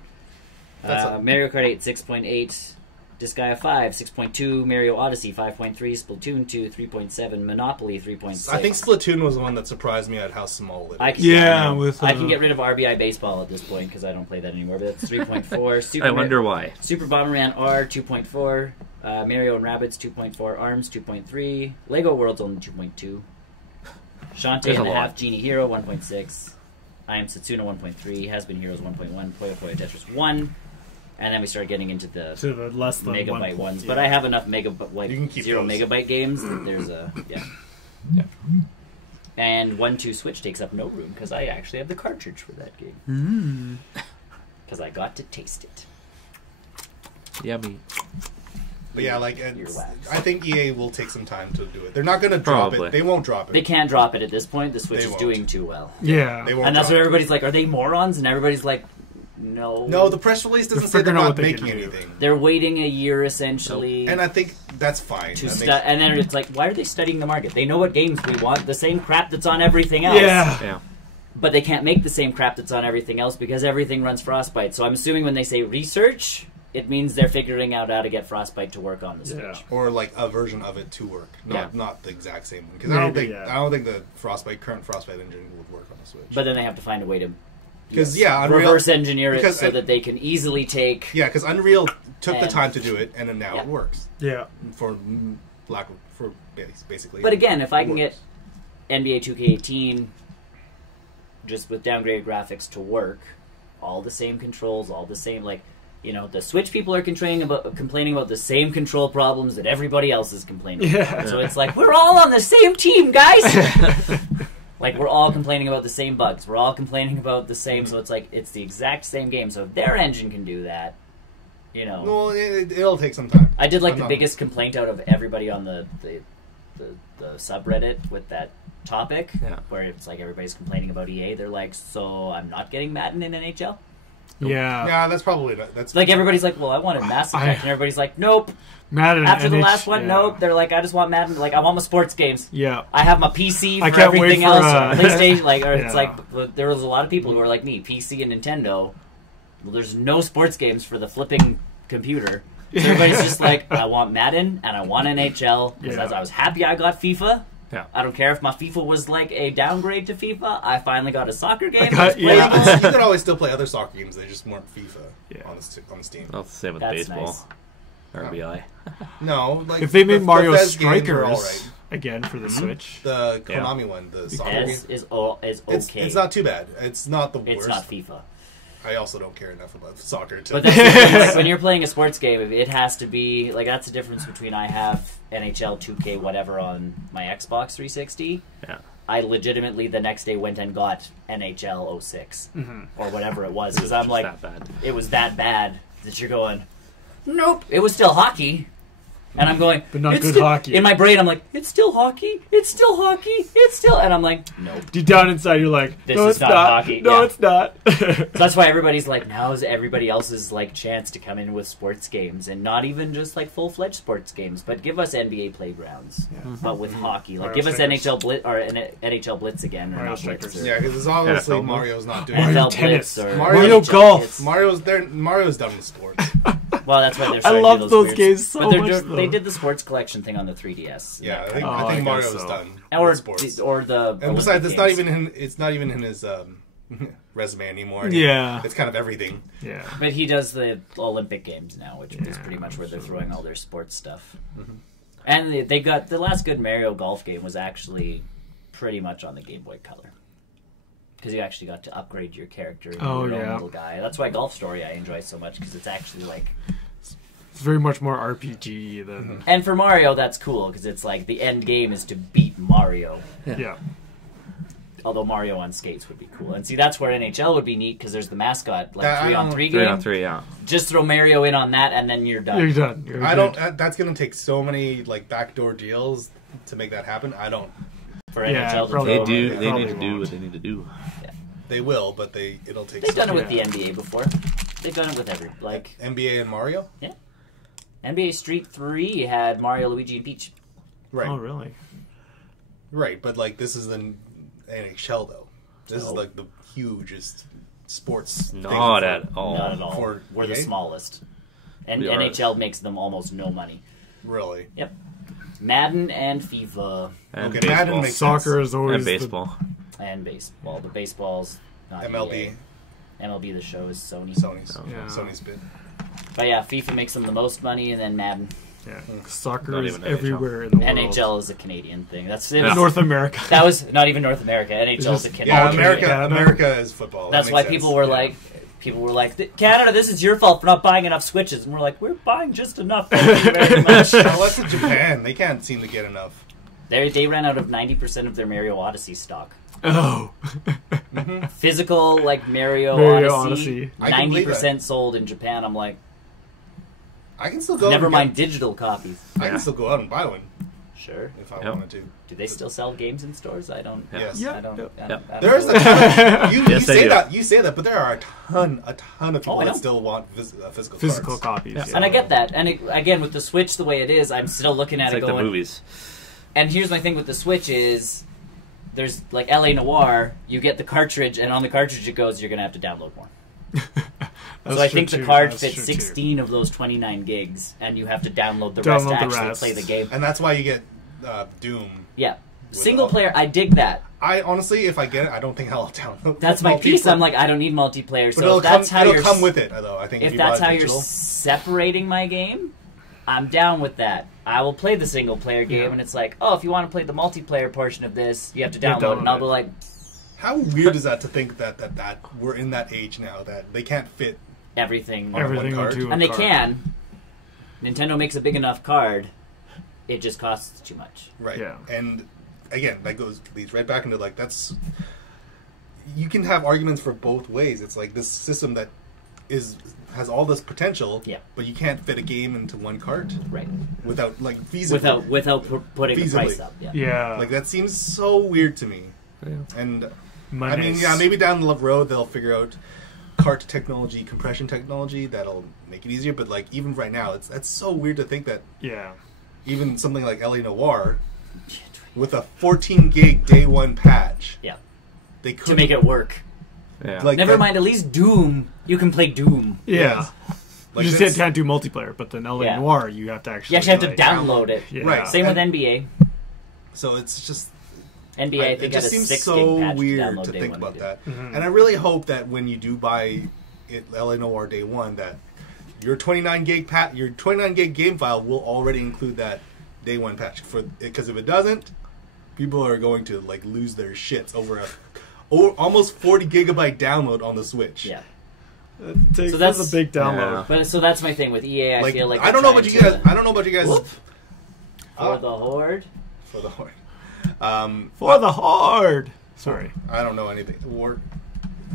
Mario Kart 8 6.8. Disgaea 5 6.2. Mario Odyssey 5.3. Splatoon 2 3.7. Monopoly 3.6. I think Splatoon was the one that surprised me at how small it is. I can get rid of RBI Baseball at this point because I don't play that anymore. But that's 3.4. I wonder why. Super Bomberman R 2.4. Mario and Rabbids 2.4. Arms 2.3. Lego Worlds only 2.2. Shantae and a Half Genie Hero 1.6. I Am Setsuna 1.3. Has Been Heroes 1.1. Puyo Puyo Tetris 1. And then we start getting into the less than megabyte ones. But I have enough 0 megabyte games that there's a... Yeah. And 1-2 Switch takes up no room because I actually have the cartridge for that game. Because I got to taste it. Yummy. But yeah, I think EA will take some time to do it. They're not going to drop it. They won't drop it. They can't drop it at this point. The Switch is doing too well. Yeah. They won't and that's what everybody's like, are they morons? And everybody's like, No. No, the press release doesn't say they're figuring out not what they making can do. anything. They're waiting a year essentially. And I think that's fine. To That and then it's like, why are they studying the market? They know what games we want, the same crap that's on everything else. Yeah. But they can't make the same crap that's on everything else because everything runs Frostbite. So I'm assuming when they say research, it means they're figuring out how to get Frostbite to work on the Switch. Yeah. or like a version of it to work, not the exact same one. Because Maybe, I don't think the current Frostbite engine would work on the Switch. But then they have to find a way to Unreal, reverse engineer it because so that they can easily take. Yeah, because Unreal took the And- time to do it, and then now Yeah. it works Yeah. for basically. But again, if I can works. get NBA 2K18 just with downgraded graphics to work, all the same controls, all the same, like, you know, the Switch people are complaining about the same control problems that everybody else is complaining about. So it's like, we're all on the same team, guys! Like, we're all complaining about the same bugs. We're all complaining about the same, so it's like, it's the exact same game. So if their engine can do that, you know. Well, it'll take some time. I did like I'm the not- biggest complaint out of everybody on the subreddit with that topic, where it's like everybody's complaining about EA. They're like, so I'm not getting Madden in NHL? Yeah. Yeah, that's probably that's Like, everybody's like, well, I wanted Mass Effect, and everybody's like, nope. Madden After the NH last one, yeah. nope. They're like, I just want Madden. Like, I want my sports games. Yeah. I have my PC for I can't wait everything for, else. PlayStation, like, or it's Yeah. like, there was a lot of people who are like me, PC and Nintendo. Well, there's no sports games for the flipping computer. So everybody's just like, I want Madden and I want NHL because Yeah. I was happy I got FIFA. Yeah. I don't care if my FIFA was like a downgrade to FIFA. I finally got a soccer game. got- Let's play yeah. it. you could always still play other soccer games. They just weren't FIFA on the Steam. Well, it's the same with That's baseball. nice. RBI. No, like If they made the Mario Fez games were Strikers all right. again for the Switch, The Konami one, the soccer game, is okay. it's not too bad. It's not the worst. It's not FIFA. I also don't care enough about soccer to. But that's the thing, like, when you're playing a sports game, it has to be like that's the difference between I have NHL 2K whatever on my Xbox 360. Yeah. I legitimately the next day went and got NHL 06 or whatever it was It because was I'm just like, that bad. it was that bad that you're going, nope. It was still hockey. And I'm going, But not "It's good still-" hockey. In my brain, I'm like, it's still hockey. It's still hockey. It's still. And I'm like, nope. deep down inside, you're like, This no, is it's not not. hockey. No, Yeah. it's not. So that's why everybody's like, now's everybody else's like chance to come in with sports games, and not even just like full-fledged sports games, but give us NBA playgrounds, but with hockey. Like, Mario give us Strikers. NHL Blitz or NHL Blitz again, or Mario not Blitz, Strikers. or yeah, because it's obviously NFL. Mario's not doing Mario it. NFL Tennis. Blitz or Mario NHL Golf. Blitz. Mario's done with sports. Well, that's why they're I starting love to do those weird- games so but they're much, they though. did the sports collection thing on the 3DS. Yeah, I think, Oh, I I think guess Mario's so. done or with sports. or the And besides, Olympic games. it's not even in his resume anymore. Yeah. It's kind of everything. Yeah. But he does the Olympic Games now, which is Yeah, pretty much where they're so- throwing all their sports stuff. And they got the last good Mario Golf game was actually pretty much on the Game Boy Color. Because you actually got to upgrade your character into Oh, your own yeah. little guy. That's why Golf Story I enjoy so much, because it's actually like... It's very much more RPG than. And for Mario, that's cool, because it's like the end game is to beat Mario. Yeah. Although Mario on skates would be cool. And see, that's where NHL would be neat, because there's the mascot, like I 3-on-3 don't- game. 3-on-3, yeah. Just throw Mario in on that, and then you're done. You're done. You're I good. don't. That's gonna take so many like backdoor deals to make that happen. I don't. For Yeah, NHL to probably They throw. do. Yeah, They probably need to do won't. what they need to do. They will, but it'll take. They've done it with the Yeah. NBA before. They've done it with every like NBA and Mario. NBA Street 3 had Mario, Luigi, and Peach. Right. Oh, really? Right, but like this is the NHL though. This is No. like the hugest sports. thing Not for- at all. Not at all. For We're the EA? smallest. And We are. NHL makes them almost no money. Really. Yep. Madden and FIFA And Okay, Madden baseball. makes Soccer sense. is always And the- baseball. and baseball. The baseball's not MLB, EA. MLB, the show is Sony. Sony's, Yeah. Sony's bid. But yeah, FIFA makes them the most money, and then Madden. Yeah. Soccer Not is even NHL. everywhere in the world. NHL is a Canadian thing. It Yeah. was, North America. that was not even North America. NHL is a just- Canadian. Yeah, Okay, America. Canada. America is football. That's That why makes sense. people were Yeah. like, Canada, this is your fault for not buying enough Switches. And we're like, we're buying just enough. Thank you very much. Well, that's in Japan. They can't seem to get enough. They ran out of 90% of their Mario Odyssey stock. Oh. Physical, like Mario Mario Odyssey, Odyssey. I can believe 90% sold in Japan. I'm like, I can still go. never and mind get- digital copies. I can still go out and buy one. Sure. if I Yep. wanted to. Do they still sell games in stores? I don't. Yes. Yeah. I don't. Yep. I don't, I don't There's know. a ton. You Yes, they say do. that. You say that, but there are a ton of people I know. that still want physical Physical cards. copies. Yeah. Yeah. And I get that. And again, with the Switch the way it is, I'm still looking at It's it like the going. movies. And here's my thing with the Switch is, there's like LA Noire. You get the cartridge, and on the cartridge it goes. You're gonna have to download more. That's So I true think the too. card That's fits true too. 16 of those 29 gigs, and you have to download the rest to Download the actually rest. play the game. And that's why you get Doom. Yeah, With single all- player. I dig that. I honestly, if I get it, I don't think I'll download. That's my piece. multiplayer. I'm like, I don't need multiplayer. But So it'll if that's how it'll you're come with it, though. I think if you that's buy how digital. you're separating my game, I'm down with that. I will play the single player game, Yeah. and it's like, oh, if you want to play the multiplayer portion of this, you have to You download it. And I'll download be it. like, How weird is that to think that we're in that age now that they can't fit everything. Everything card. onto a And they card. can. Nintendo makes a big enough card. It just costs too much. right? Yeah. And again, that leads right back into like that's. You can have arguments for both ways. It's like this system that has all this potential, Yeah. but you can't fit a game into one cart Right. without like feasibly. Without putting the Feasibly. price up. Yeah. Yeah. Like that seems so weird to me. Yeah. And Mondays. I mean, yeah, maybe down the road they'll figure out cart technology, compression technology that'll make it easier. But like even right now, that's so weird to think that Yeah. even something like LA Noire with a 14 gig day one patch, Yeah. they could To make it work. Yeah. like Never that- mind, at least Doom. You can play Doom. Yeah. Yes. Like You just that's- can't do multiplayer, but then LA Yeah. Noire, you have to actually. You actually have to like, download it. Yeah. Right. Same with And- NBA. So it's just NBA, I it think, just had a seems 6 so gig patch weird download to day think one about they that. did. Mhm. And I really hope that when you do buy it, LA Noire day one, that your 29 gig game file will already include that day one patch. Because if it doesn't, people are going to like lose their shits over almost 40 gigabyte download on the Switch. Yeah. So that's- that's a big download. But so that's my thing with EA. I feel like I don't know about you guys. I don't know about you guys. Whoop. For the Horde. For the Horde. For the hard. Sorry. I don't know anything.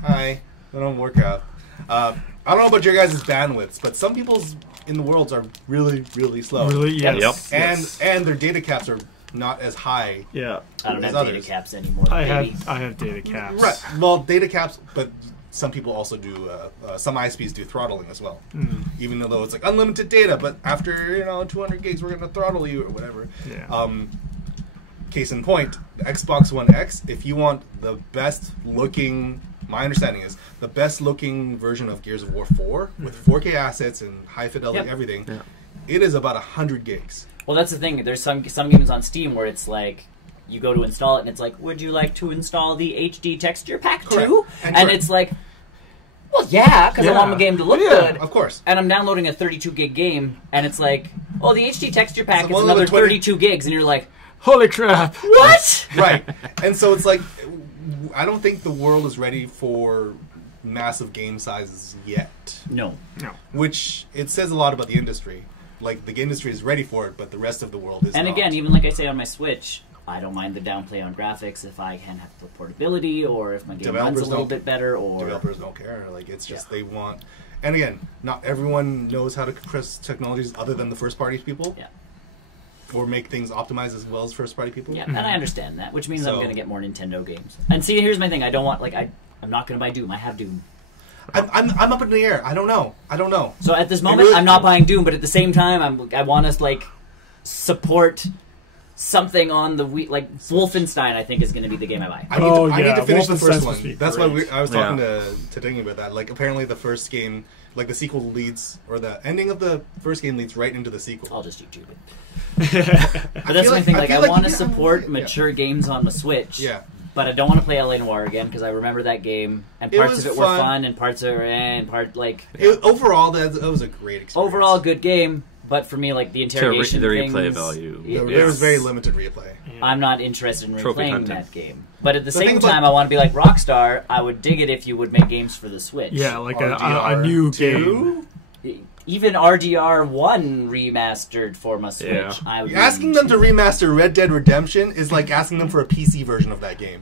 Hi. I don't work out. I don't know about your guys' bandwidths, but some people's in the world are really, really slow. Really? Yes. Yep. And their data caps are not as high. Yeah. I don't There's have data others. caps anymore. I baby. have data caps. Right. Well, data caps, but some people also do. Some ISPs do throttling as well. Mm. Even though it's like unlimited data, but after 200 gigs, we're gonna throttle you or whatever. Yeah. Case in point, the Xbox One X. If you want the best looking, my understanding is the best looking version of Gears of War 4 with 4K assets and high fidelity Yep. everything. Yeah. It is about 100 gigs. Well, that's the thing. There's some games on Steam where it's like you go to install it and it's like, would you like to install the HD texture pack Correct. too? And And correct. it's like, well, yeah, because I Yeah. want my game to look Yeah. good. Of course. And I'm downloading a 32 gig game, and it's like, oh, the HD texture pack So is one of another the 20 32 gigs, and you're like, Holy crap. what? Right. And so it's like, I don't think the world is ready for massive game sizes yet. No. No. Which it says a lot about the industry. Like the industry is ready for it, but the rest of the world is And not. again, even like I say on my Switch, I don't mind the downplay on graphics if I can have the portability, or if my game runs Developers a little don't- bit better, or developers don't care. Like it's just Yeah. they want. And again, not everyone knows how to compress technologies other than the first party people. Yeah. Or make things optimized as well as first party people. Yeah, and I understand that, which means I'm So- going to get more Nintendo games. And see, here's my thing: I don't want I'm not going to buy Doom. I have Doom. I'm up in the air. I don't know. So at this moment, really- I'm not buying Doom, but at the same time, I want to support something on the Wii. Like Wolfenstein, I think is going to be the game I buy. I need, Oh, I need yeah, to finish the Wolfenstein's first supposed to be one. That's why great. I was talking Yeah. to Dingy about that. Like apparently the first game, like the sequel leads, or the ending of the first game leads right into the sequel. I'll just YouTube it. I But that's feel my thing. I Like, feel I you want to can- support yeah. mature games on the Switch. Yeah. But I don't want to play LA Noire again because I remember that game, and It parts was of it were fun. fun, and parts of it, and Overall, that was a great experience. overall good game. But for me, like the interrogation the things, replay value. There was very limited replay. I'm not interested in Trophy replaying hunting. that game. But at the The same thing about- time, I want to be like Rockstar. I would dig it if you would make games for the Switch. Yeah, like RDR a new 2? game. Even RDR 1 remastered for my Switch. Yeah. I would Asking them to remaster Red Dead Redemption is like asking them for a PC version of that game.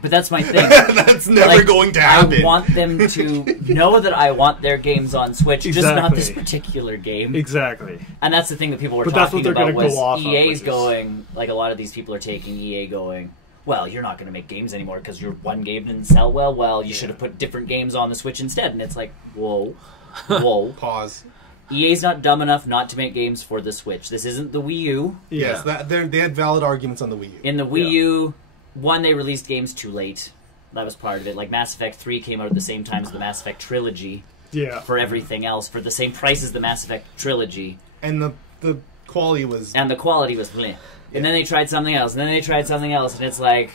But that's my thing. That's never going to happen. I want them to know that I want their games on Switch, just not this Exactly. particular game. Exactly. And that's the thing that people were But that's what talking they're about gonna was go off of, EA's which is- going, like a lot of these people are taking EA going, well, you're not going to make games anymore because your one game didn't sell well. Well, you should have put different games on the Switch instead. And it's like, whoa, whoa. Pause. EA's not dumb enough not to make games for the Switch. This isn't the Wii U. Yes, they had valid arguments on the Wii U. In the Wii U, one, they released games too late. That was part of it. Like Mass Effect 3 came out at the same time as the Mass Effect trilogy Yeah. for everything else, for the same price as the Mass Effect trilogy. And the quality was... And the quality was bleh. And then they tried something else, and then they tried something else, and it's like...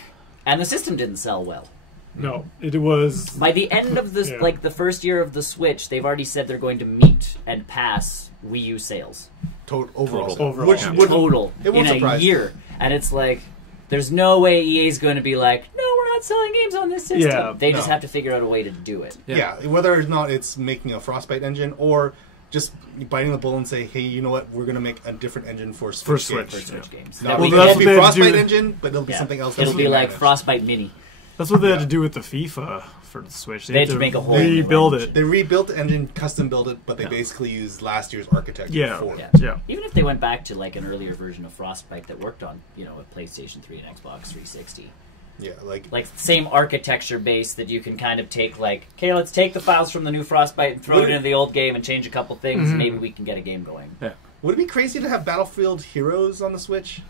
And the system didn't sell well. No, it was. By the end of this, Yeah. like the first year of the Switch, they've already said they're going to meet and pass Wii U sales. overall. Overall, Which yeah. would Total. it won't in surprise a year. And it's like... There's no way EA's going to be like, no, we're not selling games on this system. Yeah, They just no. have to figure out a way to do it. Yeah, whether or not it's making a Frostbite engine or just biting the bullet and say, hey, you know what, we're going to make a different engine for Switch. For Switch. For games. Switch games. No, That well, we that's it'll can- be what they had to Frostbite do- engine, but it'll be yeah. something else. It'll that be doesn't like matter. Frostbite Mini. That's what they had to do with the FIFA for the Switch. They had to make a whole new rebuild engine. it. They rebuilt the engine, custom built it, but they Yeah. basically used last year's architecture Yeah. for it. Yeah. Yeah. Even if they went back to like an earlier version of Frostbite that worked on, you know, a PlayStation 3 and Xbox 360. Yeah, Like same architecture base that you can kind of take like, okay, let's take the files from the new Frostbite and throw it into the old game and change a couple things and maybe we can get a game going. Yeah. would it be crazy to have Battlefield Heroes on the Switch?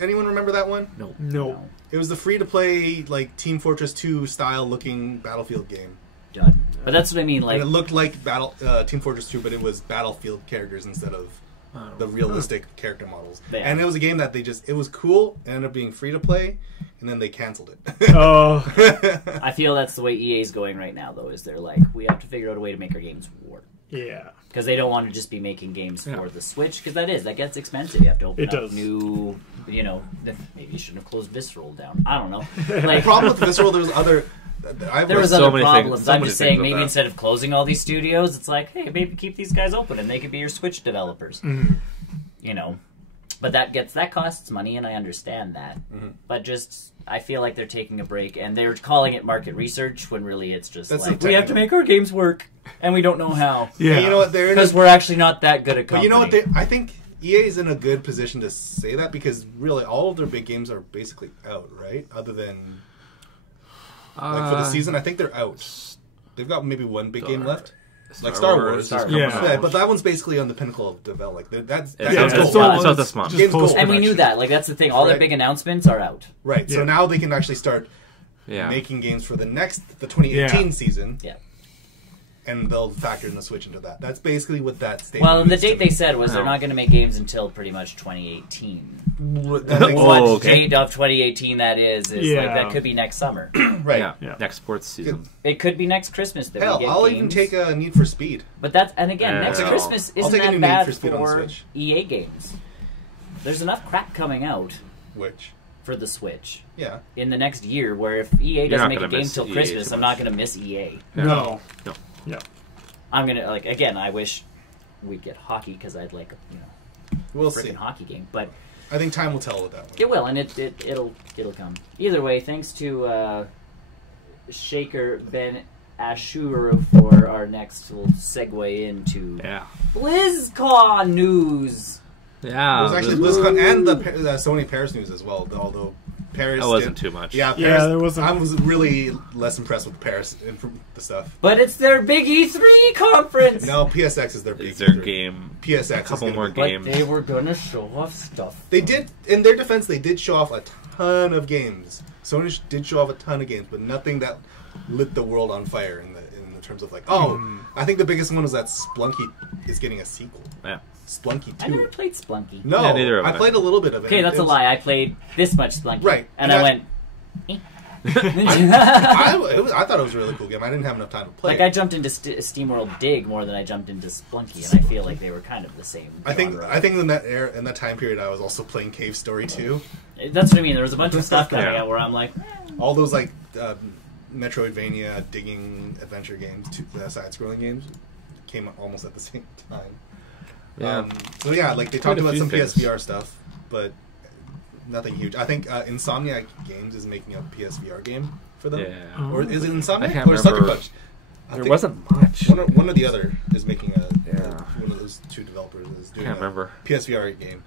Anyone remember that one? No. No. It was the free-to-play, like, Team Fortress 2 style-looking Battlefield game. Done. But that's what I mean, like... And it looked like Team Fortress 2, but it was Battlefield characters instead of the realistic character models. Yeah. And it was a game that it was cool, it ended up being free-to-play, and then they canceled it. Oh. I feel that's the way EA's going right now, though, is they're like, we have to figure out a way to make our games work. Yeah. Because they don't want to just be making games for the Switch, because that gets expensive. You have to open It up does. new, you know, maybe you shouldn't have closed Visceral down. I don't know. The Like, problem with Visceral, there was other... there was so other many problems. things- so I'm many just saying, things with maybe that. instead of closing all these studios, it's like, hey, maybe keep these guys open, and they could be your Switch developers. You know, but that costs money, and I understand that. But just, I feel like they're taking a break, and they're calling it market research when really it's just That's like the we have to make our games work, and we don't know how Yeah. And you know what? They're in because a, we're actually not that good at. but you know what? I think EA is in a good position to say that because really all of their big games are basically out, right? Other than like for the season, I think they're out. They've got maybe one big game left, like Star Wars. Star Wars. Yeah. Yeah, but that one's basically on the pinnacle of development. Like that's Yeah, game's it's gold. not- it's not this month. Just Game's gold. and we knew post-production. that. Like that's the thing. All their Right. big announcements are out. Right. So Yeah. now they can actually start Yeah. making games for the 2018 Yeah. season, Yeah. and they'll factor in the Switch into that. That's basically what that statement. Well, and the means to date me. they said was they're Oh. not going to make games until pretty much 2018. That makes- Oh, What okay. date of 2018 that is Yeah. like that could be next summer. right. Yeah. Yeah. Next sports season. It could be next Christmas that Hell, we get I'll games. even take a Need for Speed. But that's and again, next Yeah. Christmas I'll isn't take a that new Need bad for Speed on the for Switch. EA games. There's enough crap coming out Which, for the Switch yeah, in the next year where if EA You're doesn't not make a gonna game miss till EA Christmas, too I'm much. not going to miss EA. No. No. Yeah. I'm going to like again, I wish we'd get hockey because I'd like we'll a see. freaking hockey game, but I think time will tell with that one. it will, and it'll come. Either way, thanks to Shaker Ben Ashur for our next little segue into Yeah. BlizzCon news. Yeah. It was actually this- BlizzCon and the Sony Paris news as well. Although Paris, That wasn't too much. Yeah, Yeah, Paris, there wasn't- I was really less impressed with Paris and the stuff. But it's their big E3 conference. No, PSX is their big It's their E3. game. PSX, A is couple gonna more be- But games. they were gonna show off stuff. They did, in their defense, they did show off a ton of games. Sony did show off a ton of games, but nothing that lit the world on fire in the terms of like, I think the biggest one was that Splunky is getting a sequel. Yeah. Splunky I never 2. played Splunky. No, Yeah, neither of I us. played a little bit of it. Okay, that's It a was- lie. I played this much Splunky. Right. And And I I- went... eh. I thought it was a really cool game. I didn't have enough time to play. Like, I jumped into SteamWorld Dig more than I jumped into Splunky, and I feel like they were kind of the same I think genre. in that time period, I was also playing Cave Story 2. That's what I mean. There was a bunch of stuff coming Yeah. out where I'm like... All those like Metroidvania digging adventure games, side-scrolling games, came almost at the same time. Yeah. So yeah, like they Quite talked a about few some things. PSVR stuff, but nothing huge. I think Insomniac Games is making a PSVR game for them. Yeah. Or is it Insomniac? I can't Or Sucker remember. Punch? I There think wasn't much. one or the other is making Yeah. one of those two developers is doing Can't remember. PSVR game.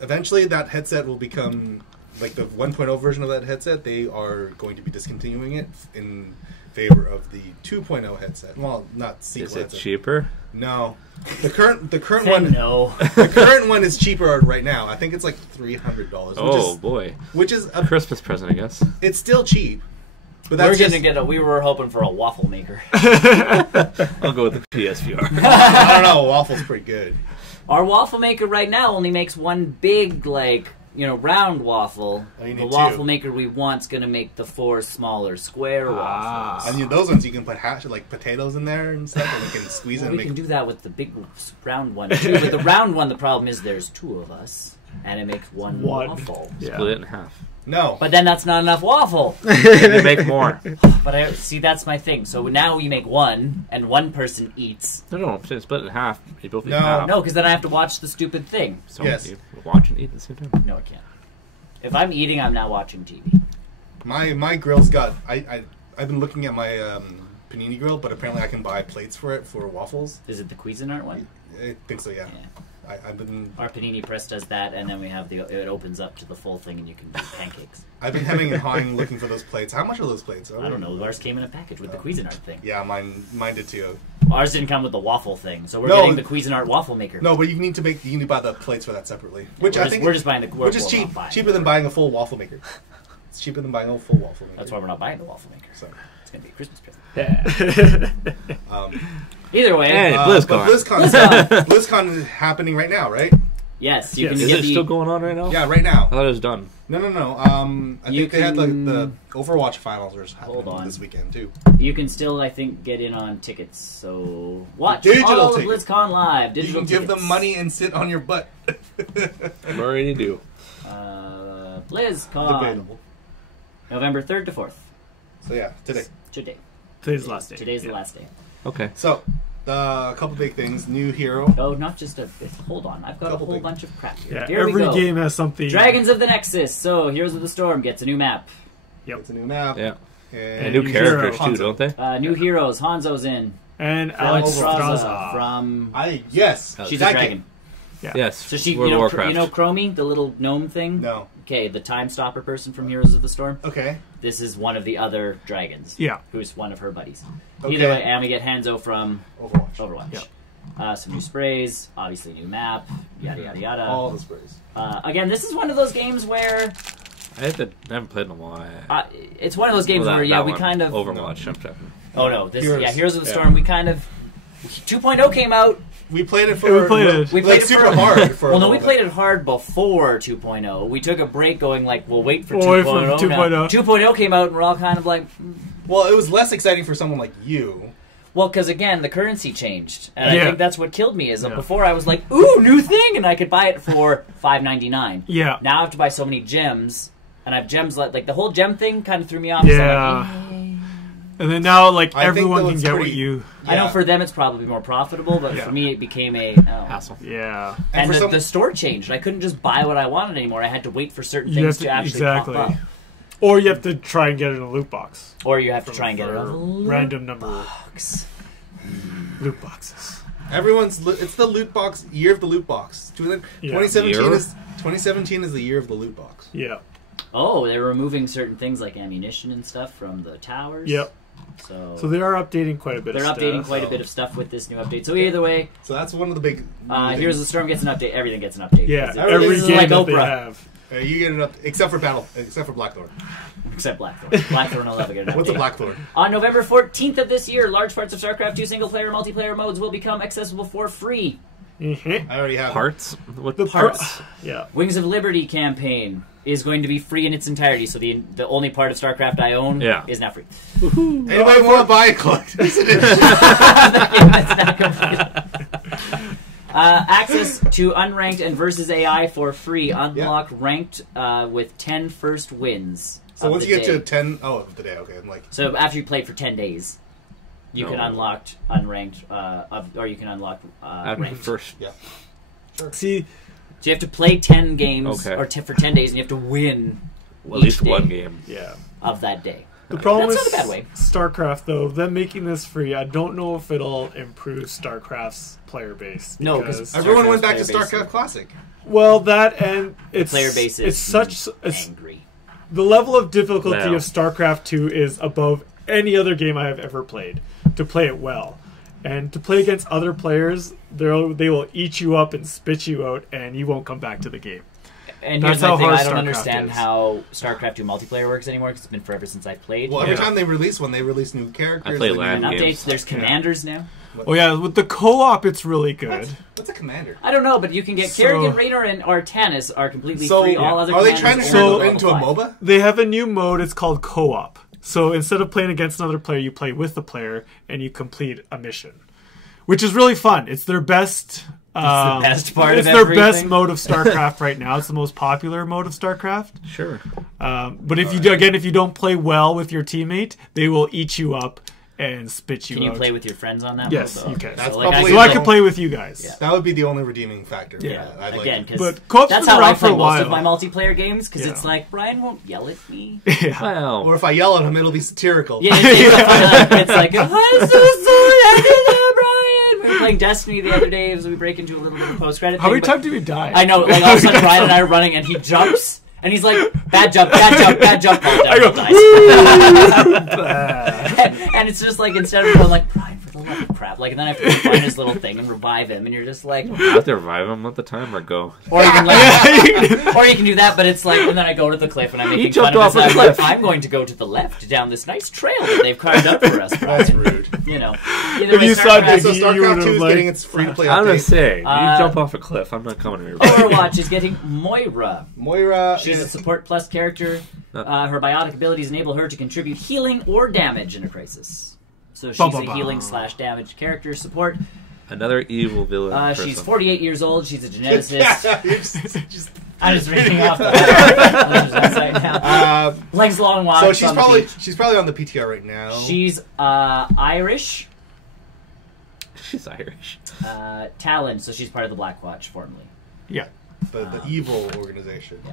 Eventually, that headset will become like the 1.0 version of that headset. They are going to be discontinuing it in favor of the 2.0 headset. Well, not sequel Is it headset. cheaper? No, the current Say one. no. The current one is cheaper right now. I think it's like $300. Oh boy, which is Christmas present, I guess. it's still cheap. But that's We were hoping for a waffle maker. I'll go with the PSVR. I don't know. Waffle's pretty good. Our waffle maker right now only makes one big, round waffle. Oh, you The need waffle two. maker we want's gonna make the 4 smaller square waffles. I mean, those ones you can put like potatoes in there and stuff, and you can squeeze it Well, and we make. can do that with the big round one too. But the round one, the problem is there's 2 of us, and it makes one waffle. Split it in half. No, But then that's not enough waffle. You make more. But see, that's my thing. So now we make one, and one person eats. No, split it in half. You both eat No. half. No, because then I have to watch the stupid thing. So Yes. you watch and eat at the same time. No, I can't. If I'm eating, I'm not watching TV. my grill's got. I've been looking at my panini grill, but apparently I can buy plates for it for waffles. Is it the Cuisinart one? I think so. Yeah. Yeah. I've been Our panini press does that, and then we have it opens up to the full thing, and you can do pancakes. hemming and hawing looking for those plates. How much are those plates? I don't know. Ours came in a package with the Cuisinart thing. Yeah, mine did too. Ours didn't come with the waffle thing, so we're No. getting the Cuisinart waffle maker. No, but you need to buy the plates for that separately, which I think we're just buying the. which is cheap, cheaper than buying a full waffle maker. It's cheaper than buying a full waffle maker. That's why we're not buying the waffle maker. So, It's gonna be a Christmas present. Yeah. Either way, Hey. but BlizzCon. BlizzCon is happening right now, right? yes, you can Is get it the. still going on right now? Yeah, right now. I thought it was done. No. I You think they had can- the Overwatch finals are Hold happening on. this weekend too. You can still, I think, get in on tickets. So watch Digital all of tickets. BlizzCon live. You Digital can give them tickets. money and sit on your butt. I'm already do. BlizzCon, Debatable. November 3rd to 4th. So yeah, today. Today. Today's the last day. Today's the last day. Okay. So a couple big things. New hero. Oh, not just a. Hold on, I've got a Couple whole big- bunch of crap here. Yeah, Here we every go. game has something. Dragons of the Nexus. So Heroes of the Storm gets a new map. Yep. It's a new map. Yeah. And And new new characters hero. too, don't they? New heroes. Hanzo's in. And From Alex Straza Straza. from. Yes. She's that a dragon. Yeah. Yes. So she, World of Warcraft. you know Chromie, the little gnome thing. No. Okay, the Time Stopper person from Heroes of the Storm. Okay. This is one of the other dragons. Yeah. Who's one of her buddies. Okay. Either way, and we get Hanzo from Overwatch. Overwatch. Some new sprays, obviously new map, yada yada yada. All the sprays. Again, this is one of those games where I haven't played in a while. it's one of those games Well, where that we one. kind of Overwatch. I'm checking. Oh no, this Heroes. Heroes of the Yeah. Storm. We kind of 2.0 came out. We played it for. Yeah, we played it. We like played it super for- hard. For Well, no, we played it hard before 2.0. We took a break, going like, we'll wait for We'll wait 2.0. for now. 2.0. 2.0 came out, and we're all kind of like, Well, it was less exciting for someone like you. well, because again, the currency changed, and Yeah. I think that's what killed me. Is that Yeah. before I was like, ooh, new thing, and I could buy it for $5.99. Yeah. Now I have to buy so many gems, and I have gems like the whole gem thing kind of threw me off. 'Cause Yeah. I'm like, And then now, like, I think everyone though can it's get what pretty- you. I know Yeah. for them it's probably more profitable, but Yeah. for me it became a Hassle. Yeah. And for some- the store changed. I couldn't just buy what I wanted anymore. I had to wait for certain You things have to actually exactly. pop up. Or you have to try and get it in a loot box. Or you have to From- try and get it for on a random number box. loot boxes. It's the loot box year of the loot box. 2017 Year? is 2017 is the year of the loot box. Yeah. Oh, they're removing certain things like ammunition and stuff from the towers. Yep. So, they are updating quite a bit they're of updating stuff. quite a bit of stuff with this new update. So either way, So that's one of the big. Heroes of the Storm gets an update. Everything gets an update. Yeah, Because Everything every this is game like that they Oprah. have. You get it up except for Blackthorn. Except Blackthorn. Blackthorn will never get an update. What's a Blackthorn? On November 14th of this year, large parts of StarCraft 2 single-player and multiplayer modes will become accessible for free. Mhm. I already have Parts? What The parts? Yeah. Wings of Liberty campaign is going to be free in its entirety, so the only part of StarCraft I own Yeah. is now free. Anybody want to buy a collector's edition? That's not complete. Access to unranked and versus AI for free. Unlock ranked with 10 first wins. So of once the you get day. to 10, of the day, okay. I'm like, So after you play for 10 days, you No. can unlock unranked, or you can unlock At ranked. first. yeah. See, So you have to play 10 games Okay. for 10 days, and you have to win Well, at least each one day game. Yeah. of that day. The problem That's with not a bad way. StarCraft, though, them making this free, I don't know if it'll improve StarCraft's player base. No, because- 'cause Everyone went back to Player base. StarCraft Classic. well, that and it's Player base is it's such it's, angry. the level of difficulty Well. of StarCraft 2 is above any other game I have ever played. To play it well, and to play against other players, they will eat you up and spit you out, and you won't come back to the game. And That's here's my how thing, hard I don't StarCraft understand is. how StarCraft 2 multiplayer works anymore, because it's been forever since I've played. Well, every Yeah. time they release one, they release new characters. I play like LAN And new- games. updates, there's commanders now. Oh yeah, with the co-op, it's really good. What's a commander? I don't know, but you can get So- Kerrigan, Raynor, and Artanis are completely So, free. All other are they commanders trying to only turn go it level into a 5. MOBA? They have a new mode. It's called co-op. So instead of playing against another player, you play with the player and you complete a mission, which is really fun. It's their best. best part It's of their everything. best mode of StarCraft right now. It's the most popular mode of StarCraft. Sure. But if you don't play well with your teammate, they will eat you up and spit you Can you out. play with your friends on that? Yes, mode, you can. That's So, probably- So I Yeah. can play with you guys. Yeah. That would be the only redeeming factor. for Yeah. that. I'd Again, like, because But co-op's that's been how I around for play a most of my while. multiplayer games, because Yeah. it's like, Brian won't yell at me. Yeah. Well, or if I yell at him, it'll be satirical. Yeah, it's like, I'm so sorry, I did that, Brian. We were playing Destiny the other day, as we break into a little bit of post-credit How thing, many but- times do we die? I know, like, all of a sudden Brian and I are running, and he jumps, and he's like, bad jump, fall down, I go, dies. And it's just like, instead of going like, Brian, for the love of crap, like, and then I have to go find his little thing and revive him, and you're just like, I have to revive him. Let the timer go. or you can like, or you can do that, but it's like, and then I go to the cliff and I'm making fun jumped of off his a I'm cliff. like, I'm going to go to the left down this nice trail that they've carved up for us. That's rude. You know, If you saw StarCraft- So You StarCraft would've 2 is liked- getting its free-to-play I'm gonna update. say, you Uh, jump off a cliff. I'm not coming here. Overwatch is getting Moira. Moira She's a is... support plus character. Her biotic abilities enable her to contribute healing or damage in a crisis. So she's a healing / damage character support. Another evil villain. She's person. 48 years old. She's a geneticist. Just- I'm just reading off the website now. Legs long walks. so she's on the probably beach. on the PTR right now. She's Irish. She's Irish. Talon, so she's part of the Black Watch formerly. Yeah. the evil organization. Yeah.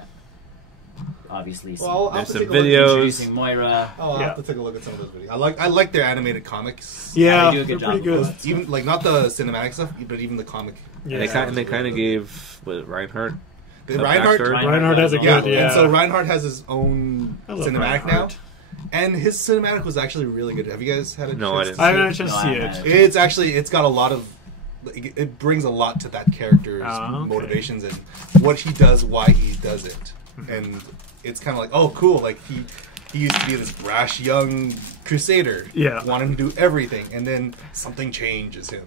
Obviously, Well, I'll have There's to some take a look. videos. introducing Moira. I'll Yeah. have to take a look at some of those videos. I like their animated comics. Yeah, they do a they're good pretty job. good. Even like not the cinematic stuff, but even the comic. Yeah. And they kind of gave Reinhardt. The The Reinhardt. backstory. Reinhardt has a Yeah, good, yeah. and so Reinhardt has his own I love cinematic Reinhardt. now, and his cinematic was actually really good. Have you guys had a No, I chance didn't. to I see haven't it? had a chance No, to I see haven't. it. It's got a lot of. It brings a lot to that character's Oh, okay. motivations and what he does, why he does it, and it's kind of like, oh, cool. Like he used to be this brash young crusader, Yeah. wanting to do everything, and then something changes him.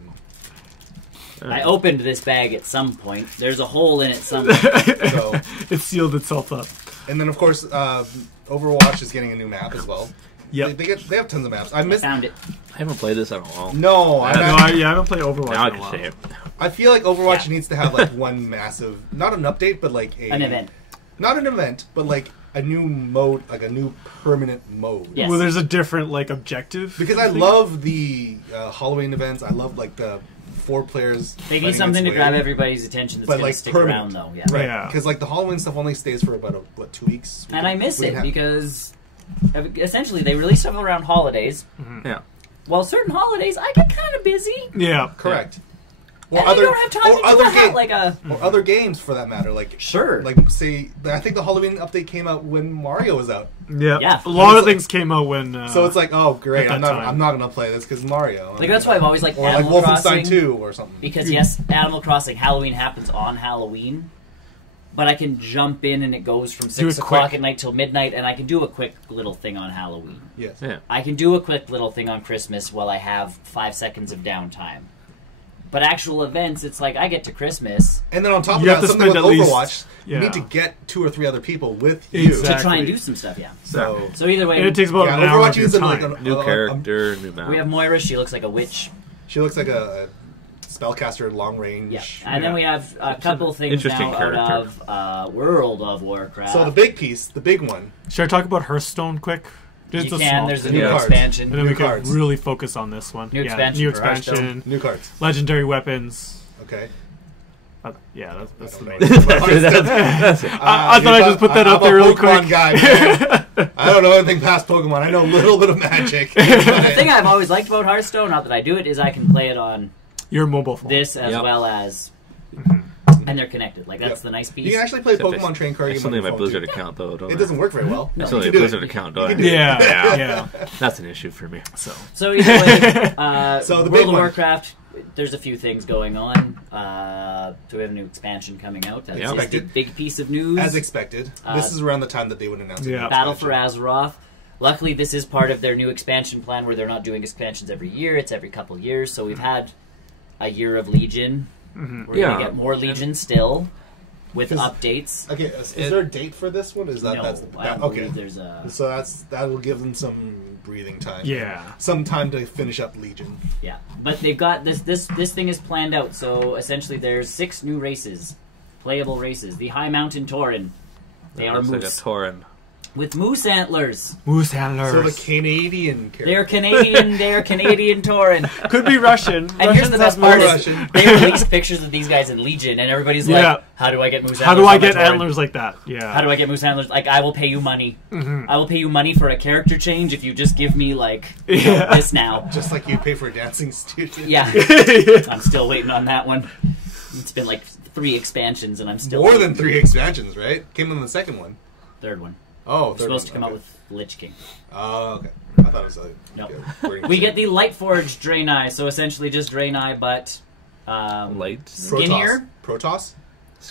I opened this bag at some point. There's a hole in it somewhere. So, It sealed itself up. and then of course, Overwatch is getting a new map as well. Yep. They have tons of maps. I missed. Found it. I haven't played this in a while. No, I I'm know, No, not- I haven't played Overwatch Now I in a can while. say it. I feel like Overwatch Yeah. needs to have like one massive, not an update, but like An event. Not an event, but like a new mode, like a new permanent mode. Yes. Well, there's a different objective. Because I love the Halloween events. I love like the 4 players. They need fighting something to its grab way. everybody's attention that's But, going like, to stick permanent. around, though. Yeah. Right. Yeah. Because like the Halloween stuff only stays for about 2 weeks. And I miss We it can have- because essentially they release stuff around holidays. Yeah. Well, certain holidays I get kind of busy. Yeah. Correct. And I don't have time to do or other games for that matter. Like Sure. Like say, I think the Halloween update came out when Mario was out. Yeah. Yeah. A lot of It's like- things came out when. So it's like, oh great, at I'm that not time. I'm not gonna play this because Mario. Like, that's why I've always liked or like Animal Wolfenstein Crossing. 2 or something. Because yes, Animal Crossing Halloween happens on Halloween, but I can jump in and it goes from Do 6 it o'clock quick. at night till midnight, and I can do a quick little thing on Halloween. Yes. Yeah. I can do a quick little thing on Christmas while I have 5 seconds of downtime. But actual events, it's like I get to Christmas And then on top You of have that, to something with spend at least- Overwatch, you yeah. need to get 2 or 3 other people with you. Exactly. to try and do some stuff. Yeah. So So either way, And it takes about yeah, an hour Overwatch of your needs to, time. like New character, new map. we have Moira. She looks like a witch. she looks like a spellcaster, long range. Yeah. And then we have a couple things interesting now character. out of World of Warcraft. So the big piece, the big one, Should I talk about Hearthstone quick? Just you a can. small There's a thing. new cards. expansion. And then new we can cards. really focus on this one. New expansion New for Hearthstone. expansion. new cards. Legendary weapons. Okay. Yeah, that's the main. That's it. I thought I'd just put that I'm up there a really Pokemon quick. guy, man. I don't know anything past Pokemon. I know a little bit of Magic. The thing I've always liked about Hearthstone, not that I do it, is I can play it on Your mobile phone. this as Yep. well as, and they're connected. Like that's the nice piece. You can actually play Pokemon Train Card I Game still on need your my phone, Blizzard too. account, though, don't It I? doesn't work very well. I No, still you need a can do Blizzard it. account, You don't can I? do it. Yeah. That's an issue for me. So either way, So the World big of one. Warcraft, there's a few things going on. So we have a new expansion coming out. That's Yeah. just a Expected. big piece of news. As expected. This is around the time that they would announce it. Yeah. Battle for Azeroth. Luckily, this is part of their new expansion plan where they're not doing expansions every year. It's every couple years. So we've had a year of Legion. We're going Yeah. to get more Legion still with Is- updates. Okay, is there a date for this one? Is that No, that's I don't okay? believe there's a... So that will give them some breathing time. Yeah. Some time to finish up Legion. Yeah, but they've got this thing is planned out. So essentially, there's 6 new races, playable races. The High Mountain Tauren. They are Looks like a moose Tauren. with moose antlers. Moose handlers. So the Canadian character. They're Canadian. They are Canadian Tauren. Could be Russian. And here's the best part: is Russian. they released pictures of these guys in Legion, and everybody's Yeah. like, "How do I get moose antlers? How do I on my get Tauren? antlers like that? Yeah. How do I get moose antlers? Like, I will pay you money. I will pay you money for a character change if you just give me like Yeah. this now." Just like you pay for a dancing studio. Yeah, I'm still waiting on that one. It's been like 3 expansions, and I'm still More than 3 expansions, right? Came in the second one. third one. Oh, It's supposed to come out with Lich King. Oh, okay. I thought it was a... No. yeah, We get the Lightforged Draenei, so essentially just Draenei, but Light. skinnier. Protoss?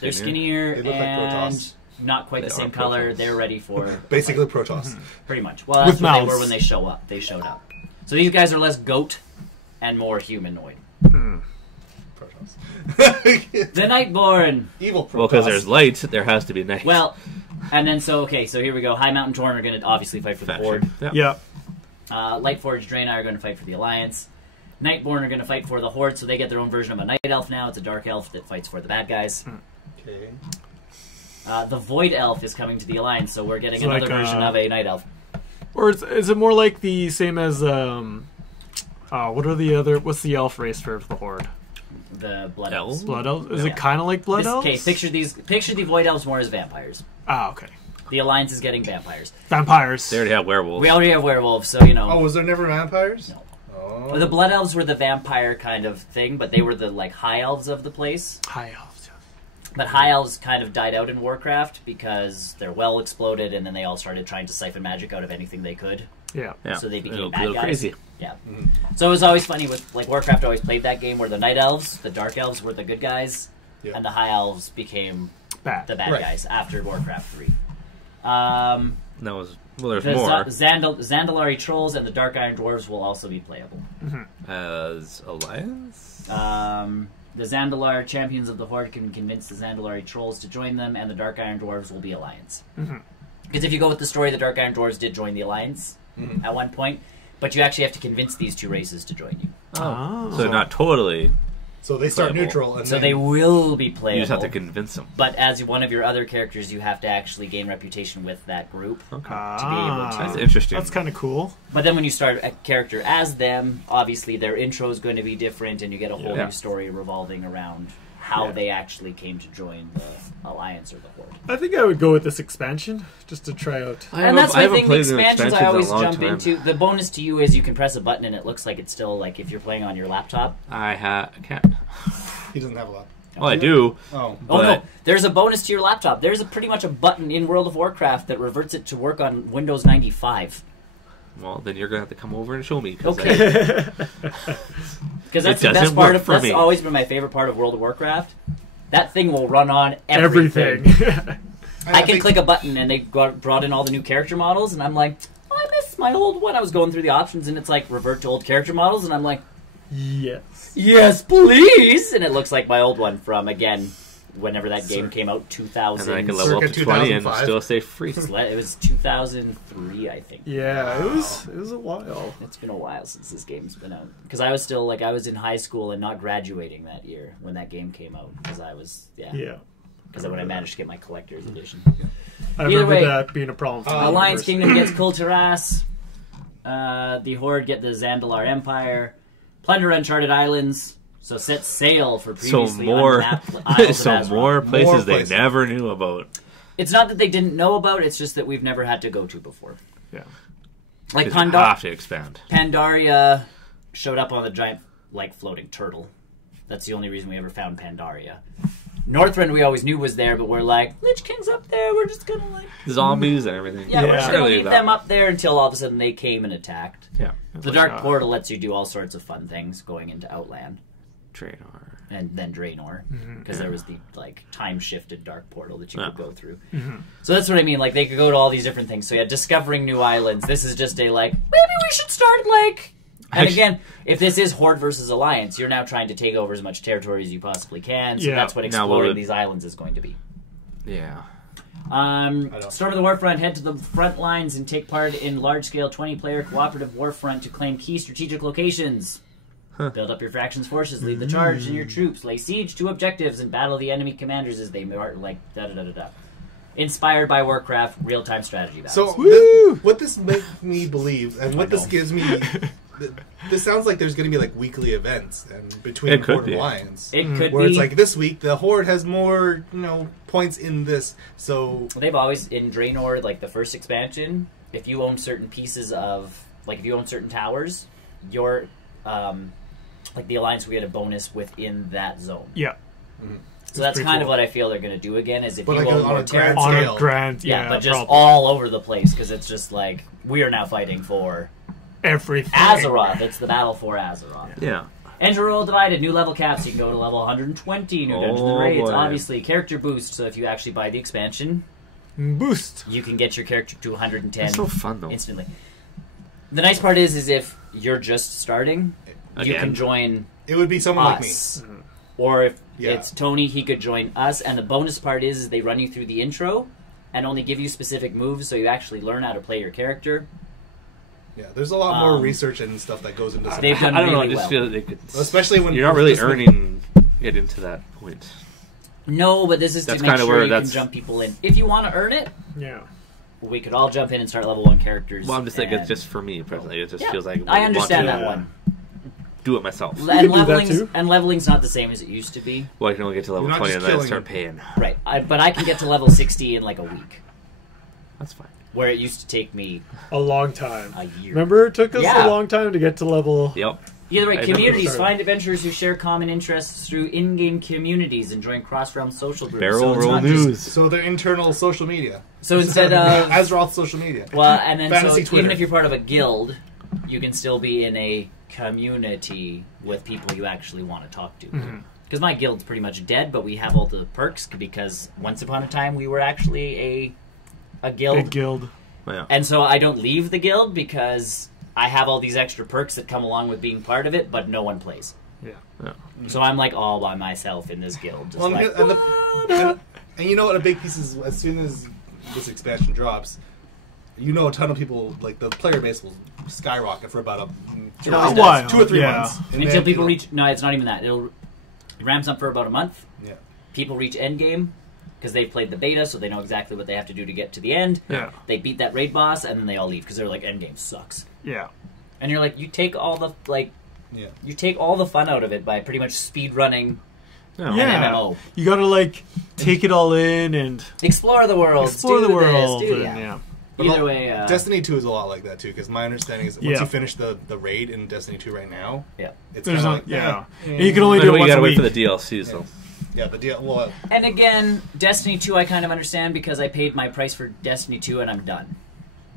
They're skinnier They look like and Protoss. not quite the They same are color. Protoss. They're ready for Basically Protoss. pretty much. Well, that's With what they mouths. were when they show up. They showed up. So these guys are less goat and more humanoid. Protoss. The Nightborn. Evil Protoss. Well, because there's light, there has to be night. Well, and then so here we go. High Mountain Tauren are going to obviously fight for the Horde. Yeah. Yeah. Lightforged Draenei are going to fight for the Alliance. Nightborn are going to fight for the Horde, so they get their own version of a Night Elf now. It's a Dark Elf that fights for the bad guys. Okay. The Void Elf is coming to the Alliance, so we're getting It's another like, version of a Night Elf. Or is it more like the same as what are the other? What's the elf race for the Horde? The Blood Elves? Elves. Blood elves? Is Yeah. it kind of like blood elves? Okay, picture the Void Elves more as vampires. Ah, okay. The Alliance is getting vampires. Vampires. They already have werewolves. We already have werewolves, so you know. Oh, was there never vampires? No. Oh. The Blood Elves were the vampire kind of thing, but they were the like high elves of the place. High elves. But high elves kind of died out in Warcraft because their well exploded, and then they all started trying to siphon magic out of anything they could. Yeah. Yeah. So they became a little, bad little guys. crazy. Yeah. So it was always funny with like Warcraft always played that game where the Night Elves, the Dark Elves were the good guys, Yeah. and the High Elves became Bad. the bad Right. guys after Warcraft 3. That was there's The more Zandalari Trolls and the Dark Iron Dwarves will also be playable. as alliance. The Zandalar Champions of the Horde can convince the Zandalari Trolls to join them, and the Dark Iron Dwarves will be Alliance. Because if you go with the story, the Dark Iron Dwarves did join the Alliance at one point, but you actually have to convince these 2 races to join you. Oh. So not totally. So they start Playable. neutral, and So then they will be playable. You just have to convince them. But as one of your other characters, you have to actually gain reputation with that group. Okay. That's interesting. That's kind of cool. But then when you start a character as them, obviously their intro is going to be different, and you get a whole Yeah. new story revolving around how Yeah. they actually came to join the Alliance or the Horde. I think I would go with this expansion just to try out. And that's my thing, the played an expansions I expansion in a always long jump time. into. The bonus to you is you can press a button and it looks like it's still, like, if you're playing on your laptop. I can't. he doesn't have a lot. Well, I do. Oh. Oh, no, But- there's a bonus to your laptop. There's pretty much a button in World of Warcraft that reverts it to work on Windows 95. Well, then you're gonna have to come over and show me. 'Cause Okay. Because that's the It best doesn't part work of. for That's me. always been my favorite part of World of Warcraft. That thing will run on everything. Everything. I can click a button and they brought in all the new character models, and I'm like, oh, I miss my old one. I was going through the options, and it's like revert to old character models, and I'm like, Yes. yes, please. And it looks like my old one from again, whenever that game came out, And 2000. then I can level up Circa to 20 and 2005. still stay free. It was 2003, I think. Yeah, it was a while. It's been a while since this game's been out. Because I was still, I was in high school and not graduating that year when that game came out. Because I was, Yeah. Because when I managed to get my collector's edition. I Either remember way, that being a problem for me. Alliance first. Kingdom gets Kulturas. The Horde get the Zandalar Empire. Plunder Uncharted Islands. So set sail for So previously more, unmapped Isles so of Azeroth. more places they places. never knew about. It's not that they didn't know about, it's just that we've never had to go to before. Yeah. Like 'Cause you have to expand. Pandaria showed up on the giant, like, floating turtle. That's the only reason we ever found Pandaria. Northrend we always knew was there, but we're like, Lich King's up there, we're just gonna like... Zombies and everything. Yeah, we're just gonna Surely leave that- them up there until all of a sudden they came and attacked. Yeah. The Dark Portal lets you do all sorts of fun things going into Outland. Draenor. And then Draenor, because there was the like time-shifted Dark Portal that you could Yeah. go through. So that's what I mean. Like they could go to all these different things. So yeah, discovering new islands. This is just a like maybe we should start like. And again, if this is Horde versus Alliance, you're now trying to take over as much territory as you possibly can. So Yeah. that's what Now exploring will it- these islands is going to be. Yeah. Storm of the Warfront, head to the front lines and take part in large-scale 20-player cooperative warfront to claim key strategic locations. Build up your faction's forces, lead the charge and your troops, lay siege to objectives, and battle the enemy commanders as they are like da-da-da-da-da. Inspired by Warcraft, real-time strategy battles. So what this makes me believe, and what I this know. gives me, this sounds like there's going to be like weekly events and between It could Horde be. and Alliance. It could Where be. it's like this week the Horde has more, points in this. So They've always, in Draenor, like the first expansion, if you own certain pieces of, like if you own certain towers, your, like the Alliance will get a bonus within that zone. Yeah. So that's pretty kind of cool. what I feel they're going to do again, is if But you like own on more a grand territory. On scale. a grand, Yeah, but just probably. all over the place, because it's just like, we are now fighting for Everything. Azeroth. It's the battle for Azeroth. Yeah. Enter Roll Divided, new level caps. You can go to level 120, new Dungeons and Raids. boy. Obviously, character boost. So if you actually buy the expansion, Boost. you can get your character to 110 It's so fun though. instantly. The nice part is if you're just starting, you Again. can join it would be someone like me. us. Or if Yeah. it's Tony, he could join us. And the bonus part is they run you through the intro and only give you specific moves, so you actually learn how to play your character. Yeah, there's a lot more Um, research and stuff that goes into They've done I don't know. I really just well. feel they could. especially when You're not really just when- earning it into that point. No, but this is That's to make kinda sure where you can that's- jump people in. If you want to earn it, Yeah. we could all jump in and start level 1 characters. Well, I'm just thinking, and- just for me personally, it just Yeah, feels like I want understand to that one. Do it myself. And can do that leveling's, too. and leveling's not the same as it used to be. Well, I can only get to level You're not 20 just and then I killing start them. paying. Right. But I can get to level 60 in like a week, That's fine. where it used to take me A long time. a year. Remember, it took us Yeah. a long time to get to level. Yep. Either way, I remember communities. starting. Find adventurers who share common interests through in-game communities and join cross-realm social groups. Barrel so it's roll not just- news. So their internal social media. so instead of... Azeroth social media. Well, and then so Fantasy even Twitter. if you're part of a guild, you can still be in a community with people you actually want to talk to. Because my guild's pretty much dead, but we have all the perks because once upon a time we were actually a guild. Big guild. Yeah. And so I don't leave the guild because I have all these extra perks that come along with being part of it, but no one plays. Yeah. So I'm like all by myself in this guild. Just Well, like, and you know what a big piece is, as soon as this expansion drops, a ton of people, like the player base will skyrocket for about It always does. while, 2 or 3 yeah. months. And until then people it'll- reach... No, it's not even that. It ramps up for about a month. Yeah. People reach endgame because they've played the beta, so they know exactly what they have to do to get to the end. Yeah. They beat that raid boss, and then they all leave because they're like, endgame sucks. Yeah. And you're like, you take all the Yeah. you take all the fun out of it by pretty much speed running No. an Yeah. MMO. You gotta, like, take it all in and Explore the world. explore do the world. This, do, and, yeah. yeah. But Either way, Destiny 2 is a lot like that too, because my understanding is once Yeah. you finish the raid in Destiny 2 right now, yeah. it's There's kind of no, like yeah. eh, And you can only do it You once gotta a wait week. for the DLC, so. yeah, the deal. Well, And again, Destiny 2 I kind of understand because I paid my price for Destiny 2 and I'm done.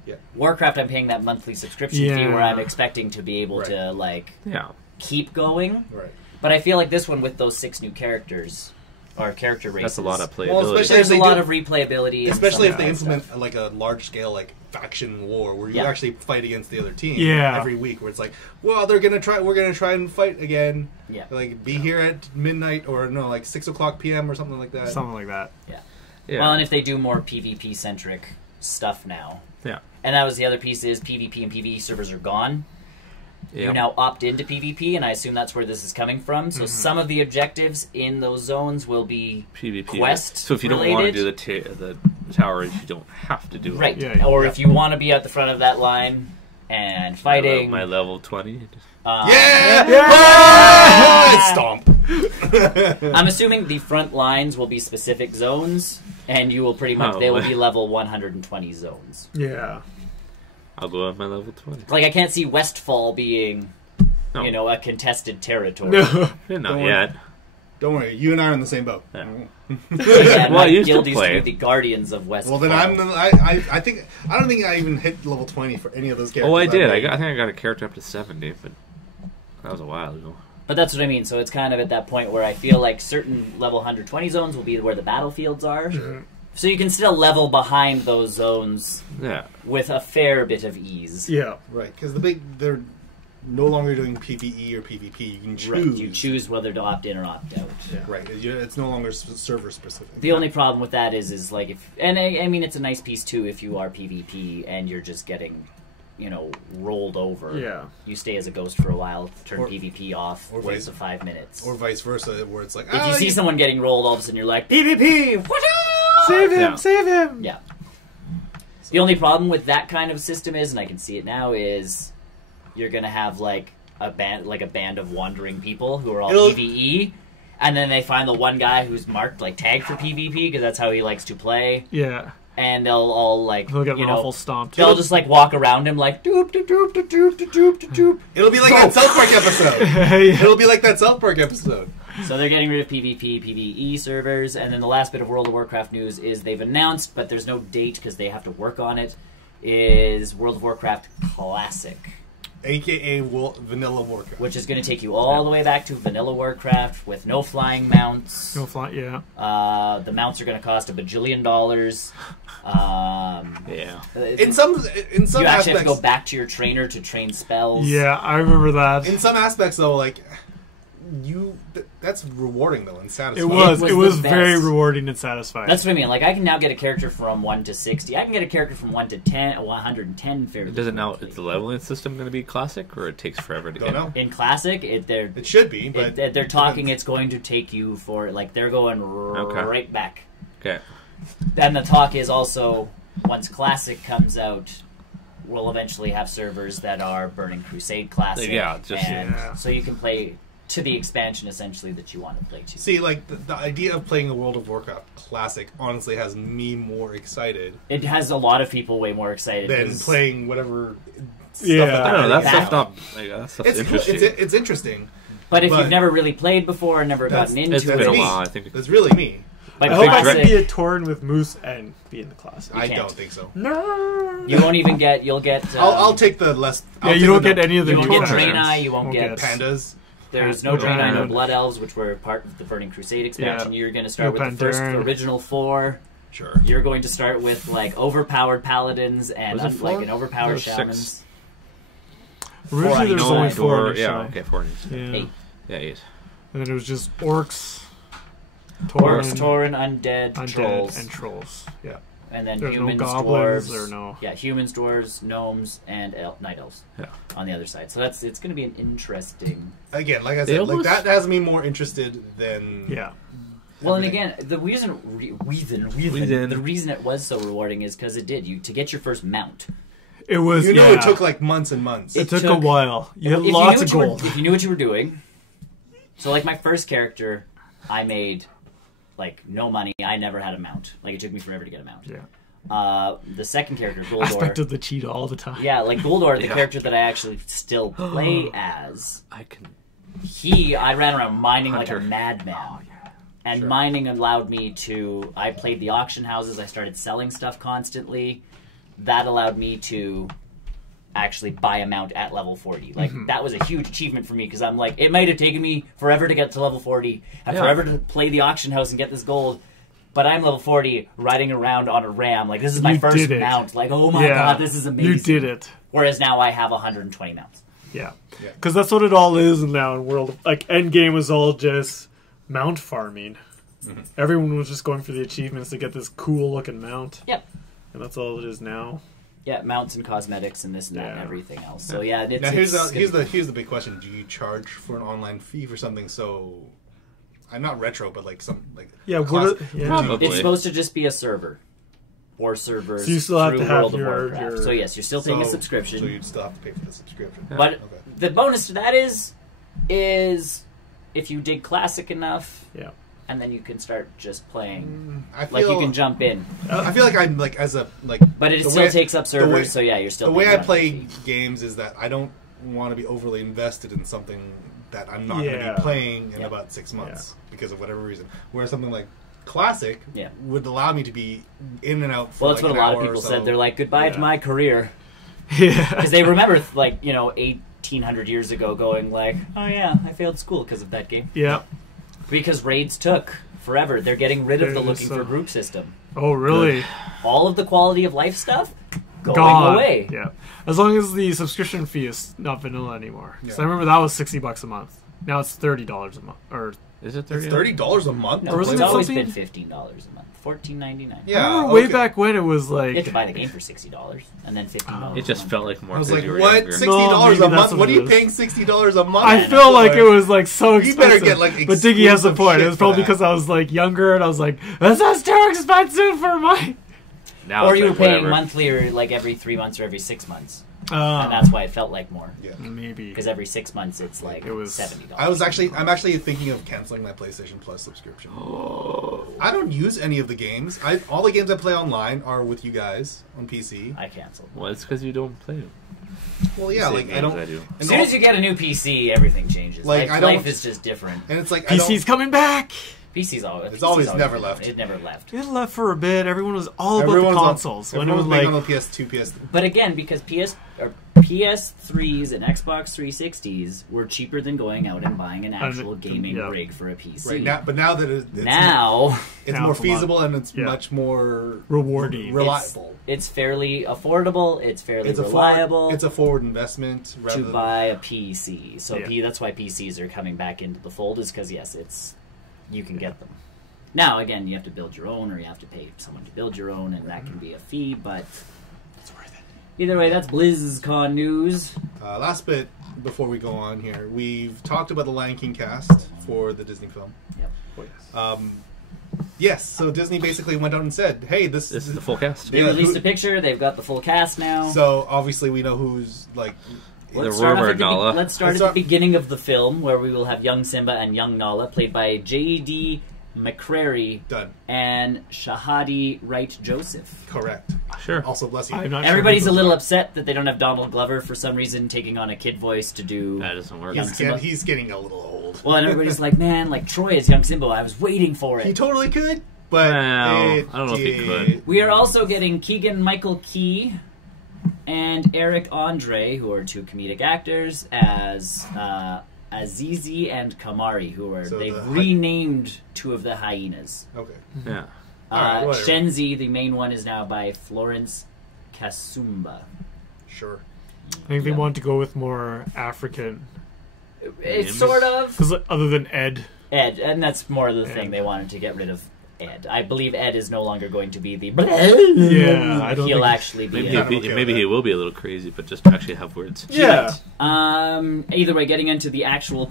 yeah, Warcraft I'm paying that monthly subscription fee Yeah. where I'm expecting to be able Right. to like Yeah. keep going. right. But I feel like this one with those 6 new characters or character races. That's a lot of playability. Well, especially There's if they a lot do- of replayability. and Especially some if they of that implement stuff. like a large scale like faction war where you Yeah. actually fight against the other team Yeah. every week, where it's like, well, we're gonna try and fight again. Yeah. Like be here at midnight or no, like 6:00 p.m. or something like that. Something like that. Yeah. Well, and if they do more PvP centric stuff now, Yeah. and that was the other piece is PvP and PvE servers are gone. You Yep. now opt into PvP, and I assume that's where this is coming from. So some of the objectives in those zones will be PvP. quest So if you don't want to related. do the towers, you don't have to do it. right. Yeah, yeah. Or if you want to be at the front of that line, and fighting. My level 20. Stomp. I'm assuming the front lines will be specific zones, and you will pretty much they will be level 120 zones. Yeah. I'll go at my level 20. Like I can't see Westfall being, No. you know, a contested territory. No. Not yet. Don't worry, you and I are in the same boat. Yeah. Yeah, Well, I my used to guild used to play. be the Guardians of Westfall. Well, then I think I don't think I even hit level 20 for any of those characters. Oh, I did. made. I think I got a character up to 70, but that was a while ago. But that's what I mean. So it's kind of at that point where I feel like certain level 120 zones will be where the battlefields are. Mhm. So you can still level behind those zones Yeah. with a fair bit of ease. Yeah. Right, because they're no longer doing PvE or PvP. You can choose. Right, you choose whether to opt in or opt out. Yeah. Right, it's no longer server specific. The only problem with that is like if, and I mean it's a nice piece too if you are PvP and you're just getting, you know, rolled over. Yeah. You stay as a ghost for a while, turn Or- PvP off, or wait vice- for 5 minutes. Or vice versa, where it's like, if you see someone getting rolled, all of a sudden you're like PvP. What? Save him! Yeah. Save him! Yeah. The only problem with that kind of system is, and I can see it now, is you're gonna have like a band of wandering people who are all PvE, and then they find the one guy who's marked like tagged for PvP because that's how he likes to play, Yeah. and they'll all like He'll get you awful know stomped. they'll just like walk around him like doop doop doop doop doop doop doop doop. It'll be like that South Park episode. Yeah. It'll be like that South Park episode. So they're getting rid of PvP, PvE servers, and then the last bit of World of Warcraft news is they've announced, but there's no date because they have to work on it, is World of Warcraft Classic, AKA Vanilla Warcraft. which is going to take you all the way back to Vanilla Warcraft with no flying mounts. No fly, yeah. The mounts are going to cost $1 bajillion. Yeah. In some you actually aspects, have to go back to your trainer to train spells. Yeah, I remember that. in some aspects though, like that's rewarding though and satisfying. It It was was the very best. rewarding and satisfying. That's what I mean. Like, I can now get a character from 1 to 60. I can get a character from 1 to 10, 110 fairly. Does it now? quickly. Is the leveling system going to be classic, or it takes forever to Don't get? know. In Classic, It should be, but they're talking it's going to take you for, like, they're going Okay. right back. Okay. Then the talk is also, once Classic comes out, we'll eventually have servers that are Burning Crusade Classic. Yeah, just- and Yeah. so you can play to the expansion, essentially, that you want to play to. see, like the idea of playing a World of Warcraft Classic honestly has me more excited It has a lot of people way more excited. than 'cause playing whatever. Yeah. Stuff I don't know. That That- stuff's not. Like, that stuff's It's interesting. It's interesting. But if but- you've never really played before and never That's- gotten into It's it, been a me. while. I think. That's really me. but I hope I Classic, can be a Tauren with Moose and be in the class. I can't. don't think so. No. you won't even get. You'll get. I'll take the less. Yeah, you don't get any of the You won't get Tauren. Draenei. You won't Won't get. get pandas. There's no No Draenei, no Pandan. Blood Elves, which were part of the Burning Crusade expansion. Yeah. You're going to start No with the first Pandan. original 4. Sure. You're going to start with like overpowered paladins and Was it like 4? an overpowered Or 6? shamans. Originally, there was No, only 4 Yeah. initially. Okay. 4 inches. Yeah. 8. Yeah. 8. And then it was just orcs, Orcs, Tauren, Tauren, undead, undead, trolls, and trolls. Yeah. and then There's no humans, goblins dwarves, or no. yeah, humans, dwarves, gnomes, and night elves. Yeah. On the other side, so it's going to be an interesting. Again, like I They said, like almost- that has me more interested than. Yeah. Well, and everything. again, the reason it was so rewarding is because it did you to get your first mount. It was. You know, yeah. it took like months and months. It took a took- while. You had If lots you of knew what gold. if you knew what you were doing, so like my first character, I made like no money. I never had a mount. Like it took me forever to get a mount. Yeah. The second character, I expected Goldor. the cheat all the time. Yeah, like Goldor, the Yeah. character that I actually still play as. I can. I ran around mining like a Hunter. madman. Oh, yeah. And Sure. mining allowed me to. I played the auction houses. I started selling stuff constantly. That allowed me to actually buy a mount at level 40. Like that was a huge achievement for me because I'm like, it might have taken me forever to get to level 40, and Yeah. forever to play the auction house and get this gold. But I'm level 40, riding around on a ram. Like this is my You first did it. mount. Like oh my god, this is amazing. You did it. Whereas now I have 120 mounts. Yeah. Yeah. Because that's what it all is now in World of... Like, Endgame was all just mount farming. Mm-hmm. Everyone was just going for the achievements to get this cool-looking mount. Yep. And that's all it is now. Yeah, mounts and cosmetics and this and that and Yeah. everything else. So yeah, it's, Now here's it's here's the big question: do you charge for an online fee for something so? I'm not retro, but like some like Yeah, class- what... Yeah. Probably. It's supposed to just be a server. or servers So you still have through to have World of your- Warcraft. your- So yes, you're still paying a So subscription. you'd still have to pay for the subscription. But Okay. the bonus to that is if you dig classic enough, Yeah. and then you can start just playing. I feel Like you can jump in, I feel like I'm like as a like. but it the still way- takes up the way- servers. So yeah, you're still The way I paying play monthly fee. games is that I don't want to be overly invested in something that I'm not going to Yeah. be playing in Yeah. about 6 months because of whatever reason. Whereas something like classic would allow me to be in and out. For Well, that's like what a an lot of hour or people so. said. They're like, goodbye to Yeah. my career. Yeah. Because they remember, like, 1,800 years ago going like, oh yeah, I failed school because of that game. Yeah. Because raids took forever. They're getting rid of the It is looking so- for group system. Oh, really? All of the quality of life stuff going Gone. away. Yeah. As long as the subscription fee is not vanilla anymore. So Yeah. I remember that was $60 a month. Now it's $30 a month. Or Is it It's 30? $30 a month. No, to wasn't it's play it always something- been $15 a month. $14.99. Yeah. I remember way okay. back when it was like... You have to buy the game for $60 and then $15. It just felt like more. I was 'cause like, you were what? younger. $60 maybe a that's month? what What are it you is. paying $60 a month? I Yeah, feel like Like, it was like so You expensive. better get, like, but Diggy has a exclusive point. shit It was for probably that. because I was like younger and I was like, this is too expensive for my... Now Or it's you were like, paying whatever. monthly or like every 3 months or every 6 months. And that's why it felt like more. Yeah. Maybe. Because every 6 months it's like It was- $70. I'm actually thinking of canceling my PlayStation Plus subscription. I don't use any of the games. All the games I play online are with you guys on PC. I canceled. Well, it's because you don't play them. Well, yeah, Same like I games don't. I do. As soon as you get a new PC, everything changes. Like, Like, I don't- life is just different. And it's like PC's coming back! PC's always. It's always PC's never been left. different. It never left. It left for a bit. Everyone was all about everyone's the on- consoles. When it was everyone's big like... on the PS2, PS3. But again, because PS3s and Xbox 360s were cheaper than going out and buying an actual gaming yeah. rig for a PC. Right now, but now that it's Now it's Now more it's a lot- feasible and it's yeah. much more Rewarding. reliable. it's fairly affordable. It's fairly It's a reliable. forward, it's a forward investment rather to than buy a PC. So Yeah. that's why PCs are coming back into the fold, is because yes, you can get them. Now again, you have to build your own, or you have to pay someone to build your own, and that can be a fee. But it's worth it. either way, that's BlizzCon news. Last bit before we go on here, we've talked about the Lion King cast for the Disney film. Yep. Yes, so Disney basically went out and said, "Hey, this This is the full cast. They Yeah, released who- a picture. They've got the full cast now. So obviously we know who's like. The Let's start, rumor, off at Nala. let's start Let's at start- the beginning of the film, where we will have young Simba and young Nala, played by J.D. McCrary Done. and Shahadi Wright Joseph. Correct. Sure. Also, bless you. I'm not sure Everybody's who a those little are. upset that they don't have Donald Glover for some reason taking on a kid voice to do. That doesn't work. He's getting a little old. Well, and everybody's like, man, like Troy is young Simba. I was waiting for He it. totally could, but Well, it I don't know if he did- could. We are also getting Keegan Michael Key and Eric Andre, who are two comedic actors, as Azizi and Kamari, who are So they've the renamed two of the hyenas. Okay. Yeah. Alright, whatever. Shenzi, the main one, is now by Florence Kasumba. Sure. I think they wanted to go with more African. It's Names? sort of Because other than Ed. Ed, and that's more of the thing. Ed. They wanted to get rid of Ed. I believe Ed is no longer going to be the. Yeah, I don't He'll think- actually be. Maybe, Yeah, I'm he, okay with maybe that. he will be a little crazy, but just actually have words. Yeah. Either way, getting into the actual,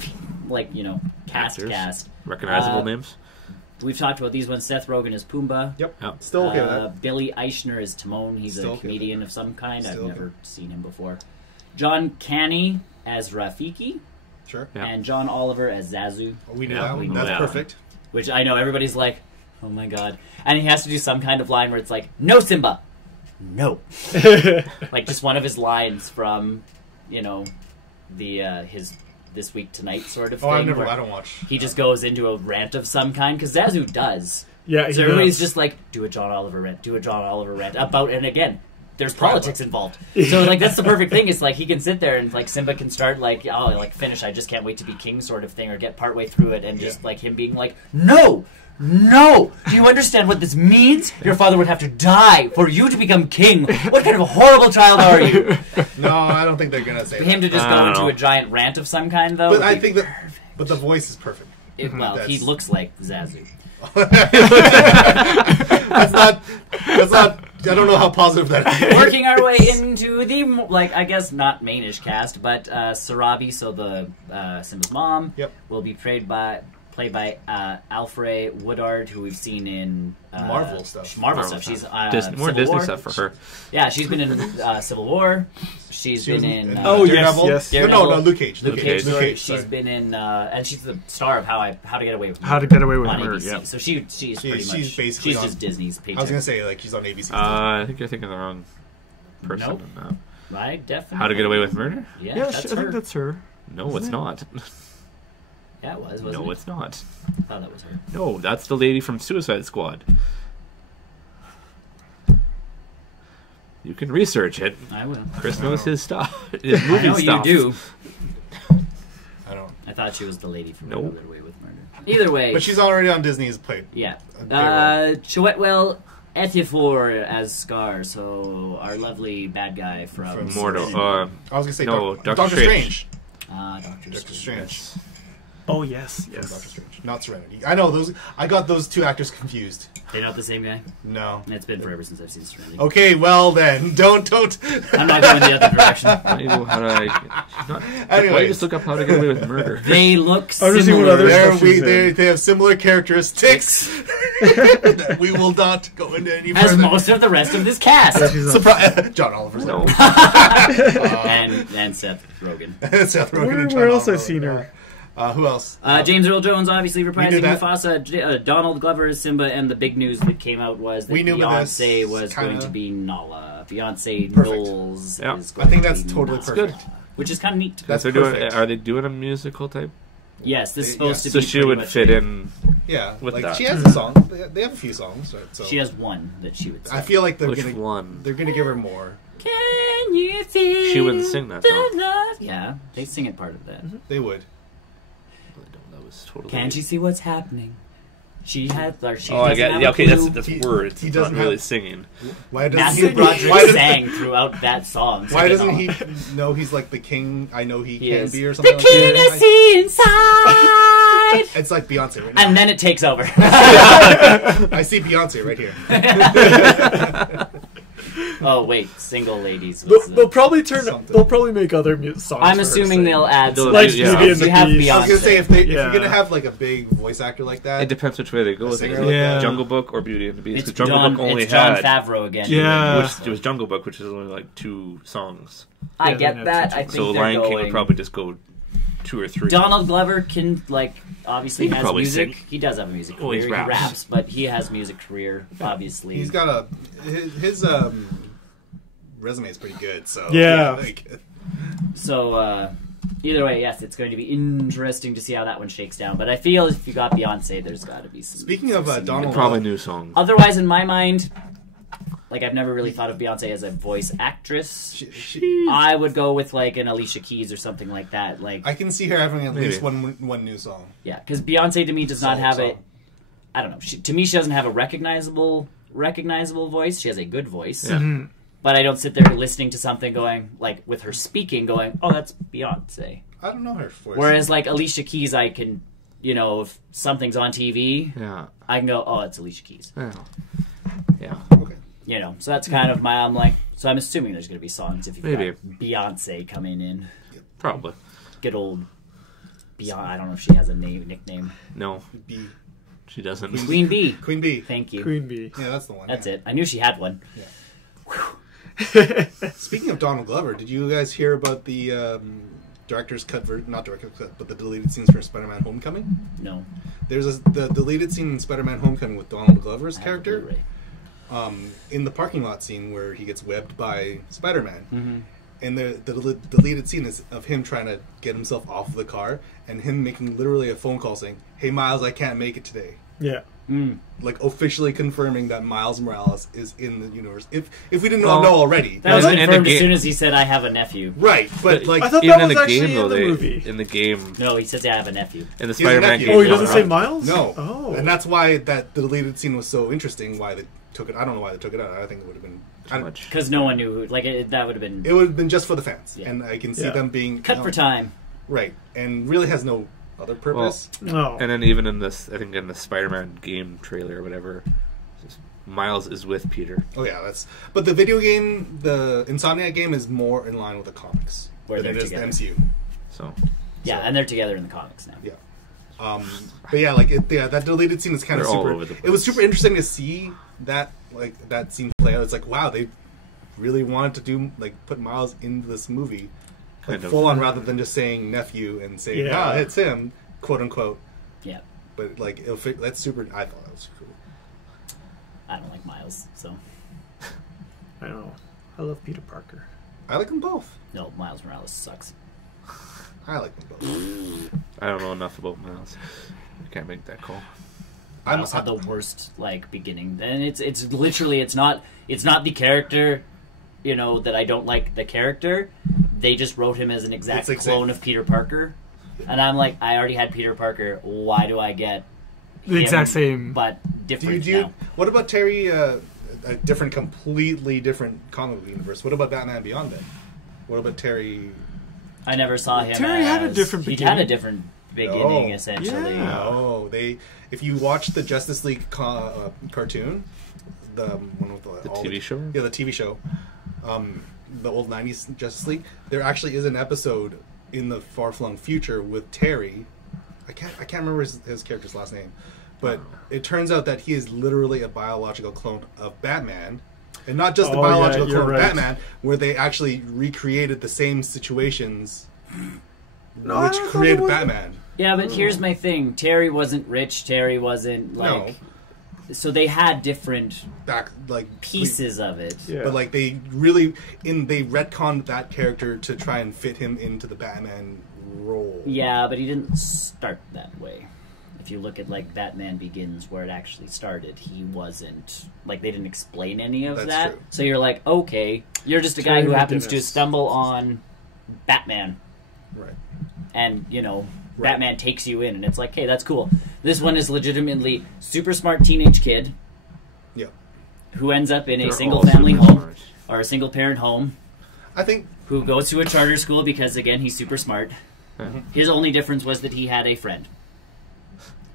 cast. Actors. Recognizable Uh, names. We've talked about these ones. Seth Rogen is Pumbaa. Yep. Yeah. Still okay with that. Billy Eichner is Timon. He's Still a okay with comedian of some kind. Still I've okay. never seen him before. John Canny as Rafiki, Sure. Yeah. and John Oliver as Zazu. We knew Yeah, that we one. know That's that perfect. Which I know everybody's like, oh my god. And he has to do some kind of line where it's like, no, Simba. No. Like just one of his lines from, his This Week Tonight sort of Oh, thing. I where don't watch. He just goes into a rant of some kind, because Zazu does. Yeah, So he everybody's does. just like, do a John Oliver rant, do a John Oliver rant. And again, there's politics involved. So like that's the perfect thing. It's like he can sit there and like Simba can start finish, I just can't wait to be king sort of thing, or get partway through it, and just like him being like, no, do you understand what this means? Your father would have to die for you to become king. What kind of a horrible child are you? No, I don't think they're gonna say For that. him to just I go don't into know. a giant rant of some kind, though. But would I be think that. But the voice is perfect. well, he that's- looks like Zazu. That's not. I don't know how positive that is. Working our way into the, I guess not mainish cast, but Sarabi, so the Simba's mom, Yep. will be played by played by Alfre Woodard, who we've seen in Marvel stuff. Marvel stuff. She's more Civil Disney War. stuff for her. Yeah, she's been in Civil War. She's been in. Daredevil? yes. No, Luke Cage. Luke Cage. Cage, She's sorry. been in, and she's the star of How to Get Away with Murder. How to Get Away with on Murder, ABC. yeah. So she's pretty much. She's basically she's on- just Disney's paycheck. I was gonna say like she's on ABC. I think you're thinking of the wrong person. Nope. on that. Right, definitely. How to Get Away with Murder? Yeah, Yeah, that's I her. think that's her. No, Isn't it's it? not. Yeah, it was. Wasn't No, it? it's not. I thought that was her. No, that's the lady from Suicide Squad. You can research it. I will. Chris knows his stuff. His I movie know stuff. you do. I don't. I thought she was the lady from Nope. How to Get Away with Murder. Either way. But she's already on Disney's plate. Yeah. Very Chiwetel Ejiofor as Scar, so our lovely bad guy from Mortal. I was gonna say No, Doctor Doctor Strange. Doctor Doctor Strange. Strange. Oh, yes, From Doctor yes. Strange, not Serenity. I know those. I got those two actors confused. They're not the same guy? No. It's been forever since I've seen Serenity. Okay, well then, don't. I'm not going the other direction. Maybe how to. She's not, why Anyways. don't you just look up How to Get Away with Murder? They look I wanna see what similar. other There stuff we she's in. they have similar characteristics that we will not go into any As further. most of the rest of this cast. She's on- Surprise! John Oliver's No. and Seth Rogen. Seth Rogen and John Where else Oliver. I've seen her? Who else? James Earl Jones obviously knew reprising that. Mufasa. Donald Glover as Simba, and the big news that came out was that We knew Beyonce this was kinda- going to be Nala. Beyonce Perfect. Knowles Yeah. is I going think to that's be totally Nala. perfect. Which is kind of neat. That's They're doing, perfect. are they doing a musical type? Yes, this is Yeah. supposed to So be. she pretty would much fit it. in. Yeah, with like that. she has a song. They have a few songs. Right? So She has one that she would. Sing. I feel like they're Which gonna one? they're gonna give her more. Can you feel? She wouldn't sing that the song. love? Yeah, they sing it part of that. They would. That was totally. Can't you see what's happening? She had. Or she Oh, I doesn't get. have Yeah, a okay, clue. that's He- words. he It's doesn't not really have- singing. Why doesn't Matthew he? Broderick Why does, sang throughout that song. So why they doesn't all- he know he's like the king? I know he, He can is. be or The something. king like I see inside. It's like Beyonce right now. And then it takes over. I see Beyonce right here. Oh wait, single ladies. Was They'll probably turn. Something. They'll probably make other songs. I'm for her assuming sing. they'll add. They'll some- Like you Beauty and have the Beyonce. Beast. I was gonna say if Yeah. you're gonna have like a big voice actor like that, It depends which way they go A with singer it. like Yeah. that. Jungle Book or Beauty and the Beast. It's 'Cause Jungle Book only it's John had. Favreau again. Yeah. Which it was Jungle Book, which is only like 2 songs. I Yeah, get they that. have I think So they're Lion going. King would probably just go 2 or 3. Donald Glover can obviously He can has probably music. sing. He does have a music Well, career. he He raps. raps, but he has music career. Obviously, he's got his resume is pretty good. So Yeah. like, So either way, yes, it's going to be interesting to see how that one shakes down. But I feel if you got Beyonce, there's got to be some. Speaking of some- Donald, Probably new songs. Otherwise, in my mind, like I've never really thought of Beyonce as a voice actress. I would go with like an Alicia Keys or something like that. Like I can see her having at Maybe. least one new song. yeah, because Beyonce to me does not Solid have song. it. I don't know. To me, she doesn't have a recognizable voice. She has a good voice. Yeah. Mhm. But I don't sit there listening to something going, like, with her speaking, going, oh, that's Beyonce. I don't know her voice. Whereas, like, Alicia Keys, I can, if something's on TV, Yeah. I can go, oh, it's Alicia Keys. Yeah. Yeah. Okay. So that's kind of I'm like, so I'm assuming there's going to be songs if you've Maybe. got Beyonce coming in. Probably. Good old Beyonce. I don't know if she has a nickname. No, B. she doesn't. Queen Bee. Queen Bee. Thank you. Queen Bee. Yeah, that's the one. That's yeah. it. I knew she had one. Speaking of Donald Glover, did you guys hear about the director's cut not director's cut, but the deleted scenes for Spider-Man: Homecoming? No. There's the deleted scene in Spider-Man: Homecoming with Donald Glover's I have a character Blu-ray. in the parking lot scene where he gets webbed by Spider-Man. Mm-hmm. And the deleted scene is of him trying to get himself off of the car and him making literally a phone call saying, "Hey Miles, I can't make it today." Yeah. Like officially confirming that Miles Morales is in the universe. If we didn't Well, know already, That was In the confirmed as game- soon as he said, I have a nephew. right? But like, I thought even that in was the actually game, though, in the they movie. in the game No, he says, I have a nephew. in the He's a Spider-Man nephew. game. Oh, he No, doesn't right. say Miles? no, Oh. and that's why that the deleted scene was so interesting. Why they took it? I don't know why they took it out. I think it would have been Too much. Because no one knew who, that would have been It would have been just for the fans, Yeah. and I can see Yeah. them being cut for time. right, and really has no other purpose. No. And then even in this, I think in the Spider-Man game trailer or whatever, just Miles is with Peter. Oh yeah, but the video game, the Insomniac game, is more in line with the comics Where than they're it is the together. MCU. So Yeah, and they're together in the comics now. Yeah. But yeah, like that deleted scene is kind of They're all super. over the It was place. super interesting to see that that scene play out. It's like, wow, they really wanted to do put Miles into this movie, Kind of. full on, rather than just saying nephew and saying, Yeah. it's him, quote unquote. Yeah. But that's super. I thought that was cool. I don't like Miles, so I don't know. I love Peter Parker. I like them both. no, Miles Morales sucks. I like them both. I don't know enough about Miles. I can't make that call. Miles had the worst beginning. Then it's literally it's not the character, that I don't like the character. They just wrote him as an exact clone of Peter Parker, and I'm like, I already had Peter Parker. Why do I get The him, exact same. but different Do you? now? What about Terry? A completely different comic book universe. What about Batman Beyond then? What about Terry? I never saw him. Terry had a different He beginning. had a different beginning, No. essentially. Yeah. Oh, if you watch the Justice League cartoon, the one with The TV show? yeah, the TV show, the old '90s Justice League, there actually is an episode in the far-flung future with Terry. I can't remember his character's last name, but it turns out that he is literally a biological clone of Batman. And not just the Oh, biological yeah, you're clone right. of Batman, where they actually recreated the same situations, No, I which thought created it was- Batman. Yeah, but here's my thing. Terry wasn't rich. Terry wasn't No. So they had different Back pieces of it. Yeah. But they really they retconned that character to try and fit him into the Batman role. Yeah, but he didn't start that way. If you look at Batman Begins, where it actually started, he wasn't they didn't explain any of That's that. true. So you're like, okay, you're just a guy who Terry happens to McGinnis. stumble on Batman, Right. and Batman takes you in, and it's like, hey, that's cool. This one is legitimately super smart teenage kid Yeah. who ends up in a They're single all family super home smart. or a single parent home, I think who goes to a charter school because, again, he's super smart. Yeah. His only difference was that he had a friend.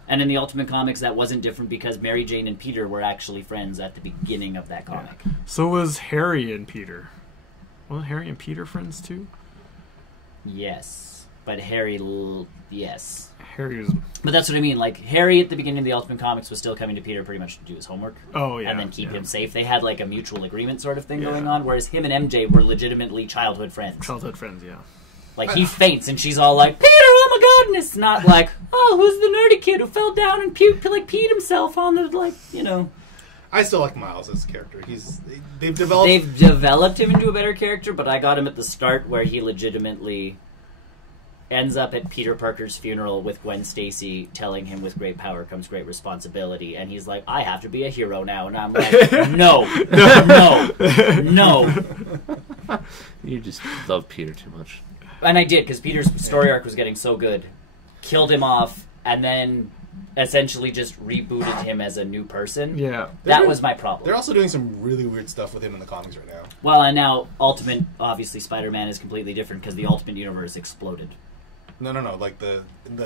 And in the Ultimate Comics, that wasn't different because Mary Jane and Peter were actually friends at the beginning of that comic. So was Harry and Peter. Weren't Harry and Peter friends too? Yes. But yes. Harry was. But that's what I mean. Harry at the beginning of the Ultimate Comics was still coming to Peter pretty much to do his homework. Oh yeah. And then keep yeah. him safe. They had a mutual agreement sort of thing Yeah. going on, whereas him and MJ were legitimately childhood friends. Childhood friends. Yeah. He faints and she's all like, Peter, oh my god! And it's not like, oh, who's the nerdy kid who fell down and peed himself on the, I still like Miles as a character. They've developed. They've developed him into a better character, but I got him at the start where he legitimately ends up at Peter Parker's funeral with Gwen Stacy telling him with great power comes great responsibility, and he's like, I have to be a hero now, and I'm like, no. You just love Peter too much. And I did, because Peter's story arc was getting so good. Killed him off, and then essentially just rebooted him as a new person. Yeah. That was my problem. They're also doing some really weird stuff with him in the comics right now. Well, and now Ultimate, obviously Spider-Man is completely different because the Ultimate Universe exploded. No, like the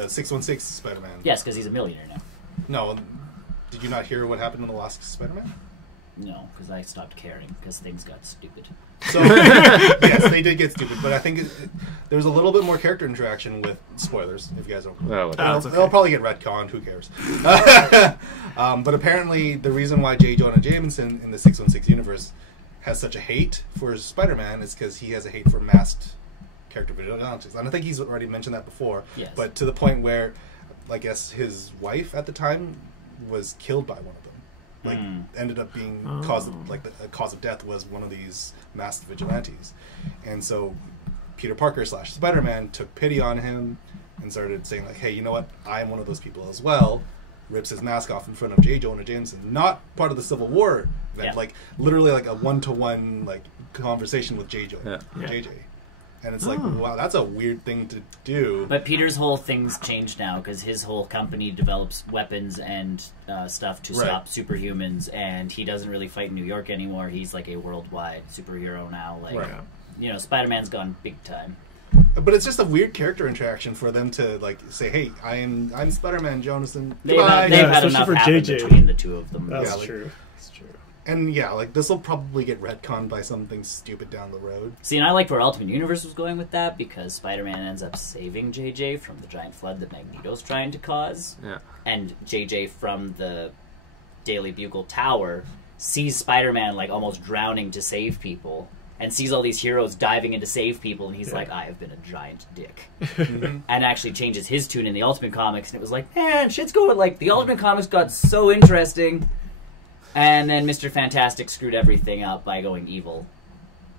616 Spider-Man. Yes, because he's a millionaire now. No, did you not hear what happened in the last Spider-Man? No, because I stopped caring because things got stupid. So yes, they did get stupid, but I think there was a little bit more character interaction with spoilers. If you guys don't, Well, that's okay. they'll probably get retconned. Who cares? But apparently, the reason why J. Jonah Jameson in the 616 universe has such a hate for Spider-Man is because he has a hate for masked character vigilantes. And I think he's already mentioned that before. Yes. But to the point where, I guess his wife at the time was killed by one of them. Ended up being the cause of death was one of these masked vigilantes, and so Peter Parker / Spider-Man took pity on him and started saying hey, you know what? I am one of those people as well. Rips his mask off in front of J. Jonah Jameson, not part of the Civil War event, Yeah. literally a one-to-one conversation with JJ. And it's wow, that's a weird thing to do. But Peter's whole thing's changed now because his whole company develops weapons and stuff to stop superhumans, and he doesn't really fight in New York anymore. He's a worldwide superhero now. Spider-Man's gone big time. But it's just a weird character interaction for them to say, "Hey, I'm Spider-Man, Jonathan." They've Goodbye. had especially enough for happen JJ. between the two of them. That's Yeah, true. That's true. And yeah, like this will probably get retconned by something stupid down the road. See, and I liked where Ultimate Universe was going with that because Spider-Man ends up saving JJ from the giant flood that Magneto's trying to cause. Yeah. And JJ from the Daily Bugle Tower sees Spider-Man like almost drowning to save people and sees all these heroes diving in to save people, and he's like, I have been a giant dick. And actually changes his tune in the Ultimate Comics, and it was like, man, shit's going, like, the Ultimate Comics got so interesting, and then Mr. Fantastic screwed everything up by going evil.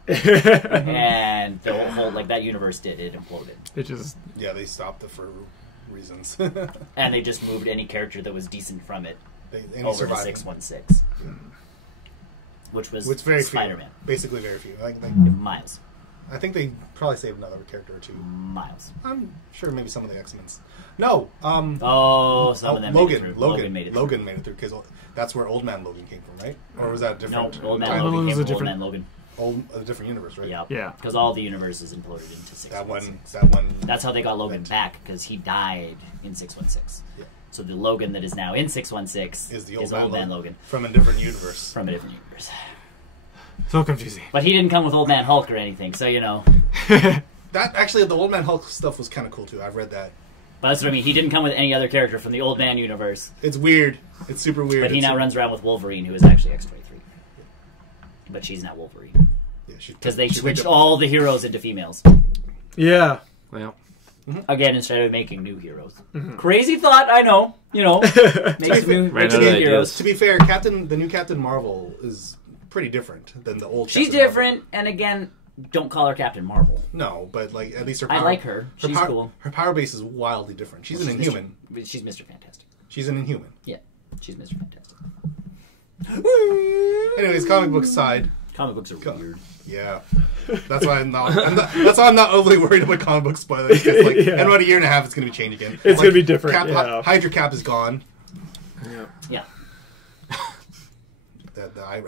And the whole, like, that universe it imploded. It just... Yeah, they stopped it for reasons. And they just moved any character that was decent from it Any over to surviving. 616. Which was very Spider-Man. few. Basically very few. Like, Miles. I think they probably saved another character or two. Miles. I'm sure maybe some of the X-Men's. No. Oh, some of them made it through. Logan made it through. Logan made it through because that's where Old Man Logan came from, right? Or was that a different? No, Old Man I Logan believe it came was a from Old different- Man Logan. A different universe, right? Yep. Yeah. Because all the universes imploded into 616. That one. That's how they got Logan back, because he died in 616. Yeah. So the Logan that is now in 616 Is the Old Man Logan. from a different universe. From a different universe. So confusing. But he didn't come with Old Man Hulk or anything, so you know. That actually, the Old Man Hulk stuff was kind of cool too. I've read that. But that's what I mean. He didn't come with any other character from the Old Man universe. It's weird. It's super weird. But he now runs around with Wolverine, who is actually X-23. But she's not Wolverine. Yeah, Because they she's switched like all the heroes into females. Yeah. Well, Again, instead of making new heroes. Crazy thought, I know. You know, make some new, Right make some out new of heroes. To be fair, the new Captain Marvel is pretty different than the old. She's Captain Marvel. different, and again, don't call her Captain Marvel. No, but like at least her. I Power, like her. She's cool. Her power base is wildly different. She's an Inhuman. She's Mr. Fantastic. She's an Inhuman. Yeah, she's Mr. Fantastic. Anyways, comic book side. Comic books are weird. Yeah, that's why that's why I'm not overly worried about comic book spoilers. 'Cause, like, Yeah. in about a year and a half, it's going to be changed again. It's gonna be different, Cap, yeah. Hydra Cap is gone. Yeah.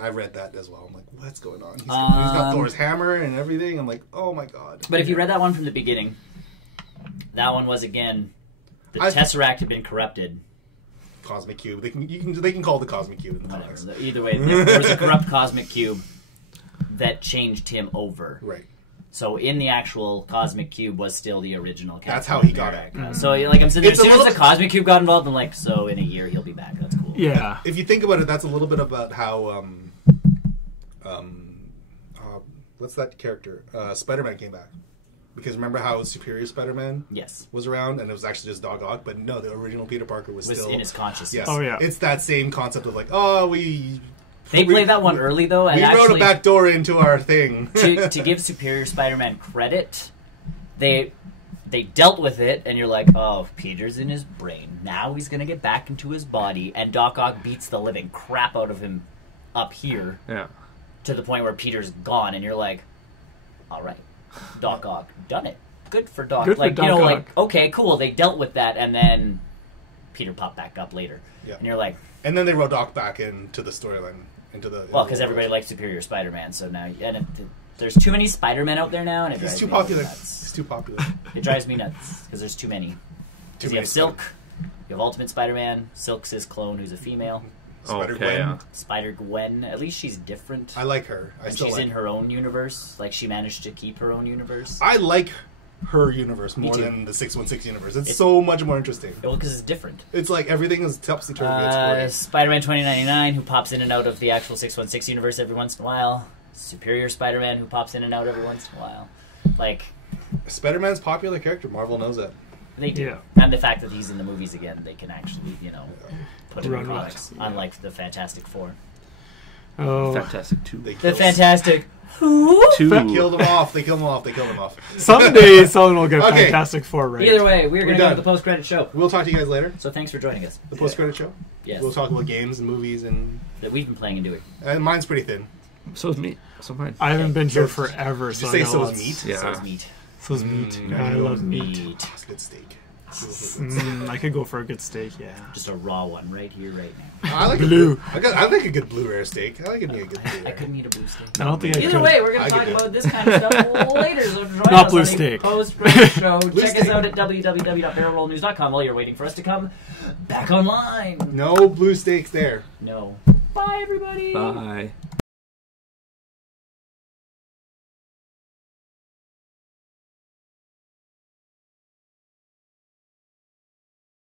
I read that as well. I'm like, what's going on? He's got Thor's hammer and everything. I'm like, oh my god. But if you read that one from the beginning, that one was again the Tesseract had been corrupted. Cosmic Cube. They can call it the Cosmic Cube in the Whatever. comics. Either way, there was a corrupt Cosmic Cube that changed him over. Right. So in the actual Cosmic Cube was still the original Captain That's how he got it. America. So like I'm sitting there, It's as a soon as the little- Cosmic Cube got involved, I'm like, so in a year he'll be back. That's cool. Yeah. If you think about it, that's a little bit about how what's that character? Spider-Man came back. Because remember how Superior Spider-Man Yes. was around and it was actually just Doc Ock, but no, the original Peter Parker was still in his consciousness. Yes. Oh, yeah. It's that same concept of like, They played that one early though, and we wrote actually a back door into our thing. to give Superior Spider-Man credit, they dealt with it, and you're like, oh, Peter's in his brain. Now he's gonna get back into his body, and Doc Ock beats the living crap out of him up here yeah. to the point where Peter's gone, and you're like, all right, Doc Ock done it. Good for Doc. Good for like Doc you know, Ock. like okay, cool. They dealt with that, and then Peter popped back up later, Yeah. and you're like, And then they wrote Doc back into the storyline, well, because everybody likes Superior Spider-Man, so now there's too many Spider-Men out there now, and it He's drives too me popular. nuts. He's too popular. It drives me nuts because there's too many. Because you have Silk, you have Ultimate Spider-Man, Silk's his clone who's a female, Spider-Gwen. Yeah. Spider-Gwen. At least she's different. I like her. And still she's like in her own universe. Like she managed to keep her own universe. I like her universe more too. than the 616 universe. It's so much more interesting. Well, because it's different. It's like everything is topsy-turvy. explored. Spider-Man 2099, who pops in and out of the actual 616 universe every once in a while. Superior Spider-Man, who pops in and out every once in a while. Like, Spider-Man's a popular character. Marvel knows that. they do. Yeah. And the fact that he's in the movies again, they can actually, put him in Run with comics. it. Unlike the Fantastic Four. Oh. Fantastic 2. They The killed- Fantastic Who? 2. They killed them off. They killed them off. They killed them off. Someday someone will get Okay. Fantastic Four right. Either way, we're going to go done. to the post-credit show. We'll talk to you guys later. So thanks for joining us. The post-credit show. Yes. We'll talk about games and movies and That we've been playing and doing. mine's pretty thin. So is me. So mine. I haven't been here So- forever, Did you so say I know so is lots. meat? Yeah. So it's meat. So is meat. I love meat. It's good steak. I could go for a good steak, yeah. Just a raw one right here, right now. I like Blue. I like a good blue rare steak. I like it being a good blue I rare. couldn't eat a blue steak. I don't think I Either could. way, we're going I to talk could do about this kind of stuff later. So join Not us blue on the steak. post-credit show. Blue Check us steak. out at www.barrelrollnews.com while you're waiting for us to come back online. No blue steaks there. No. Bye, everybody. Bye.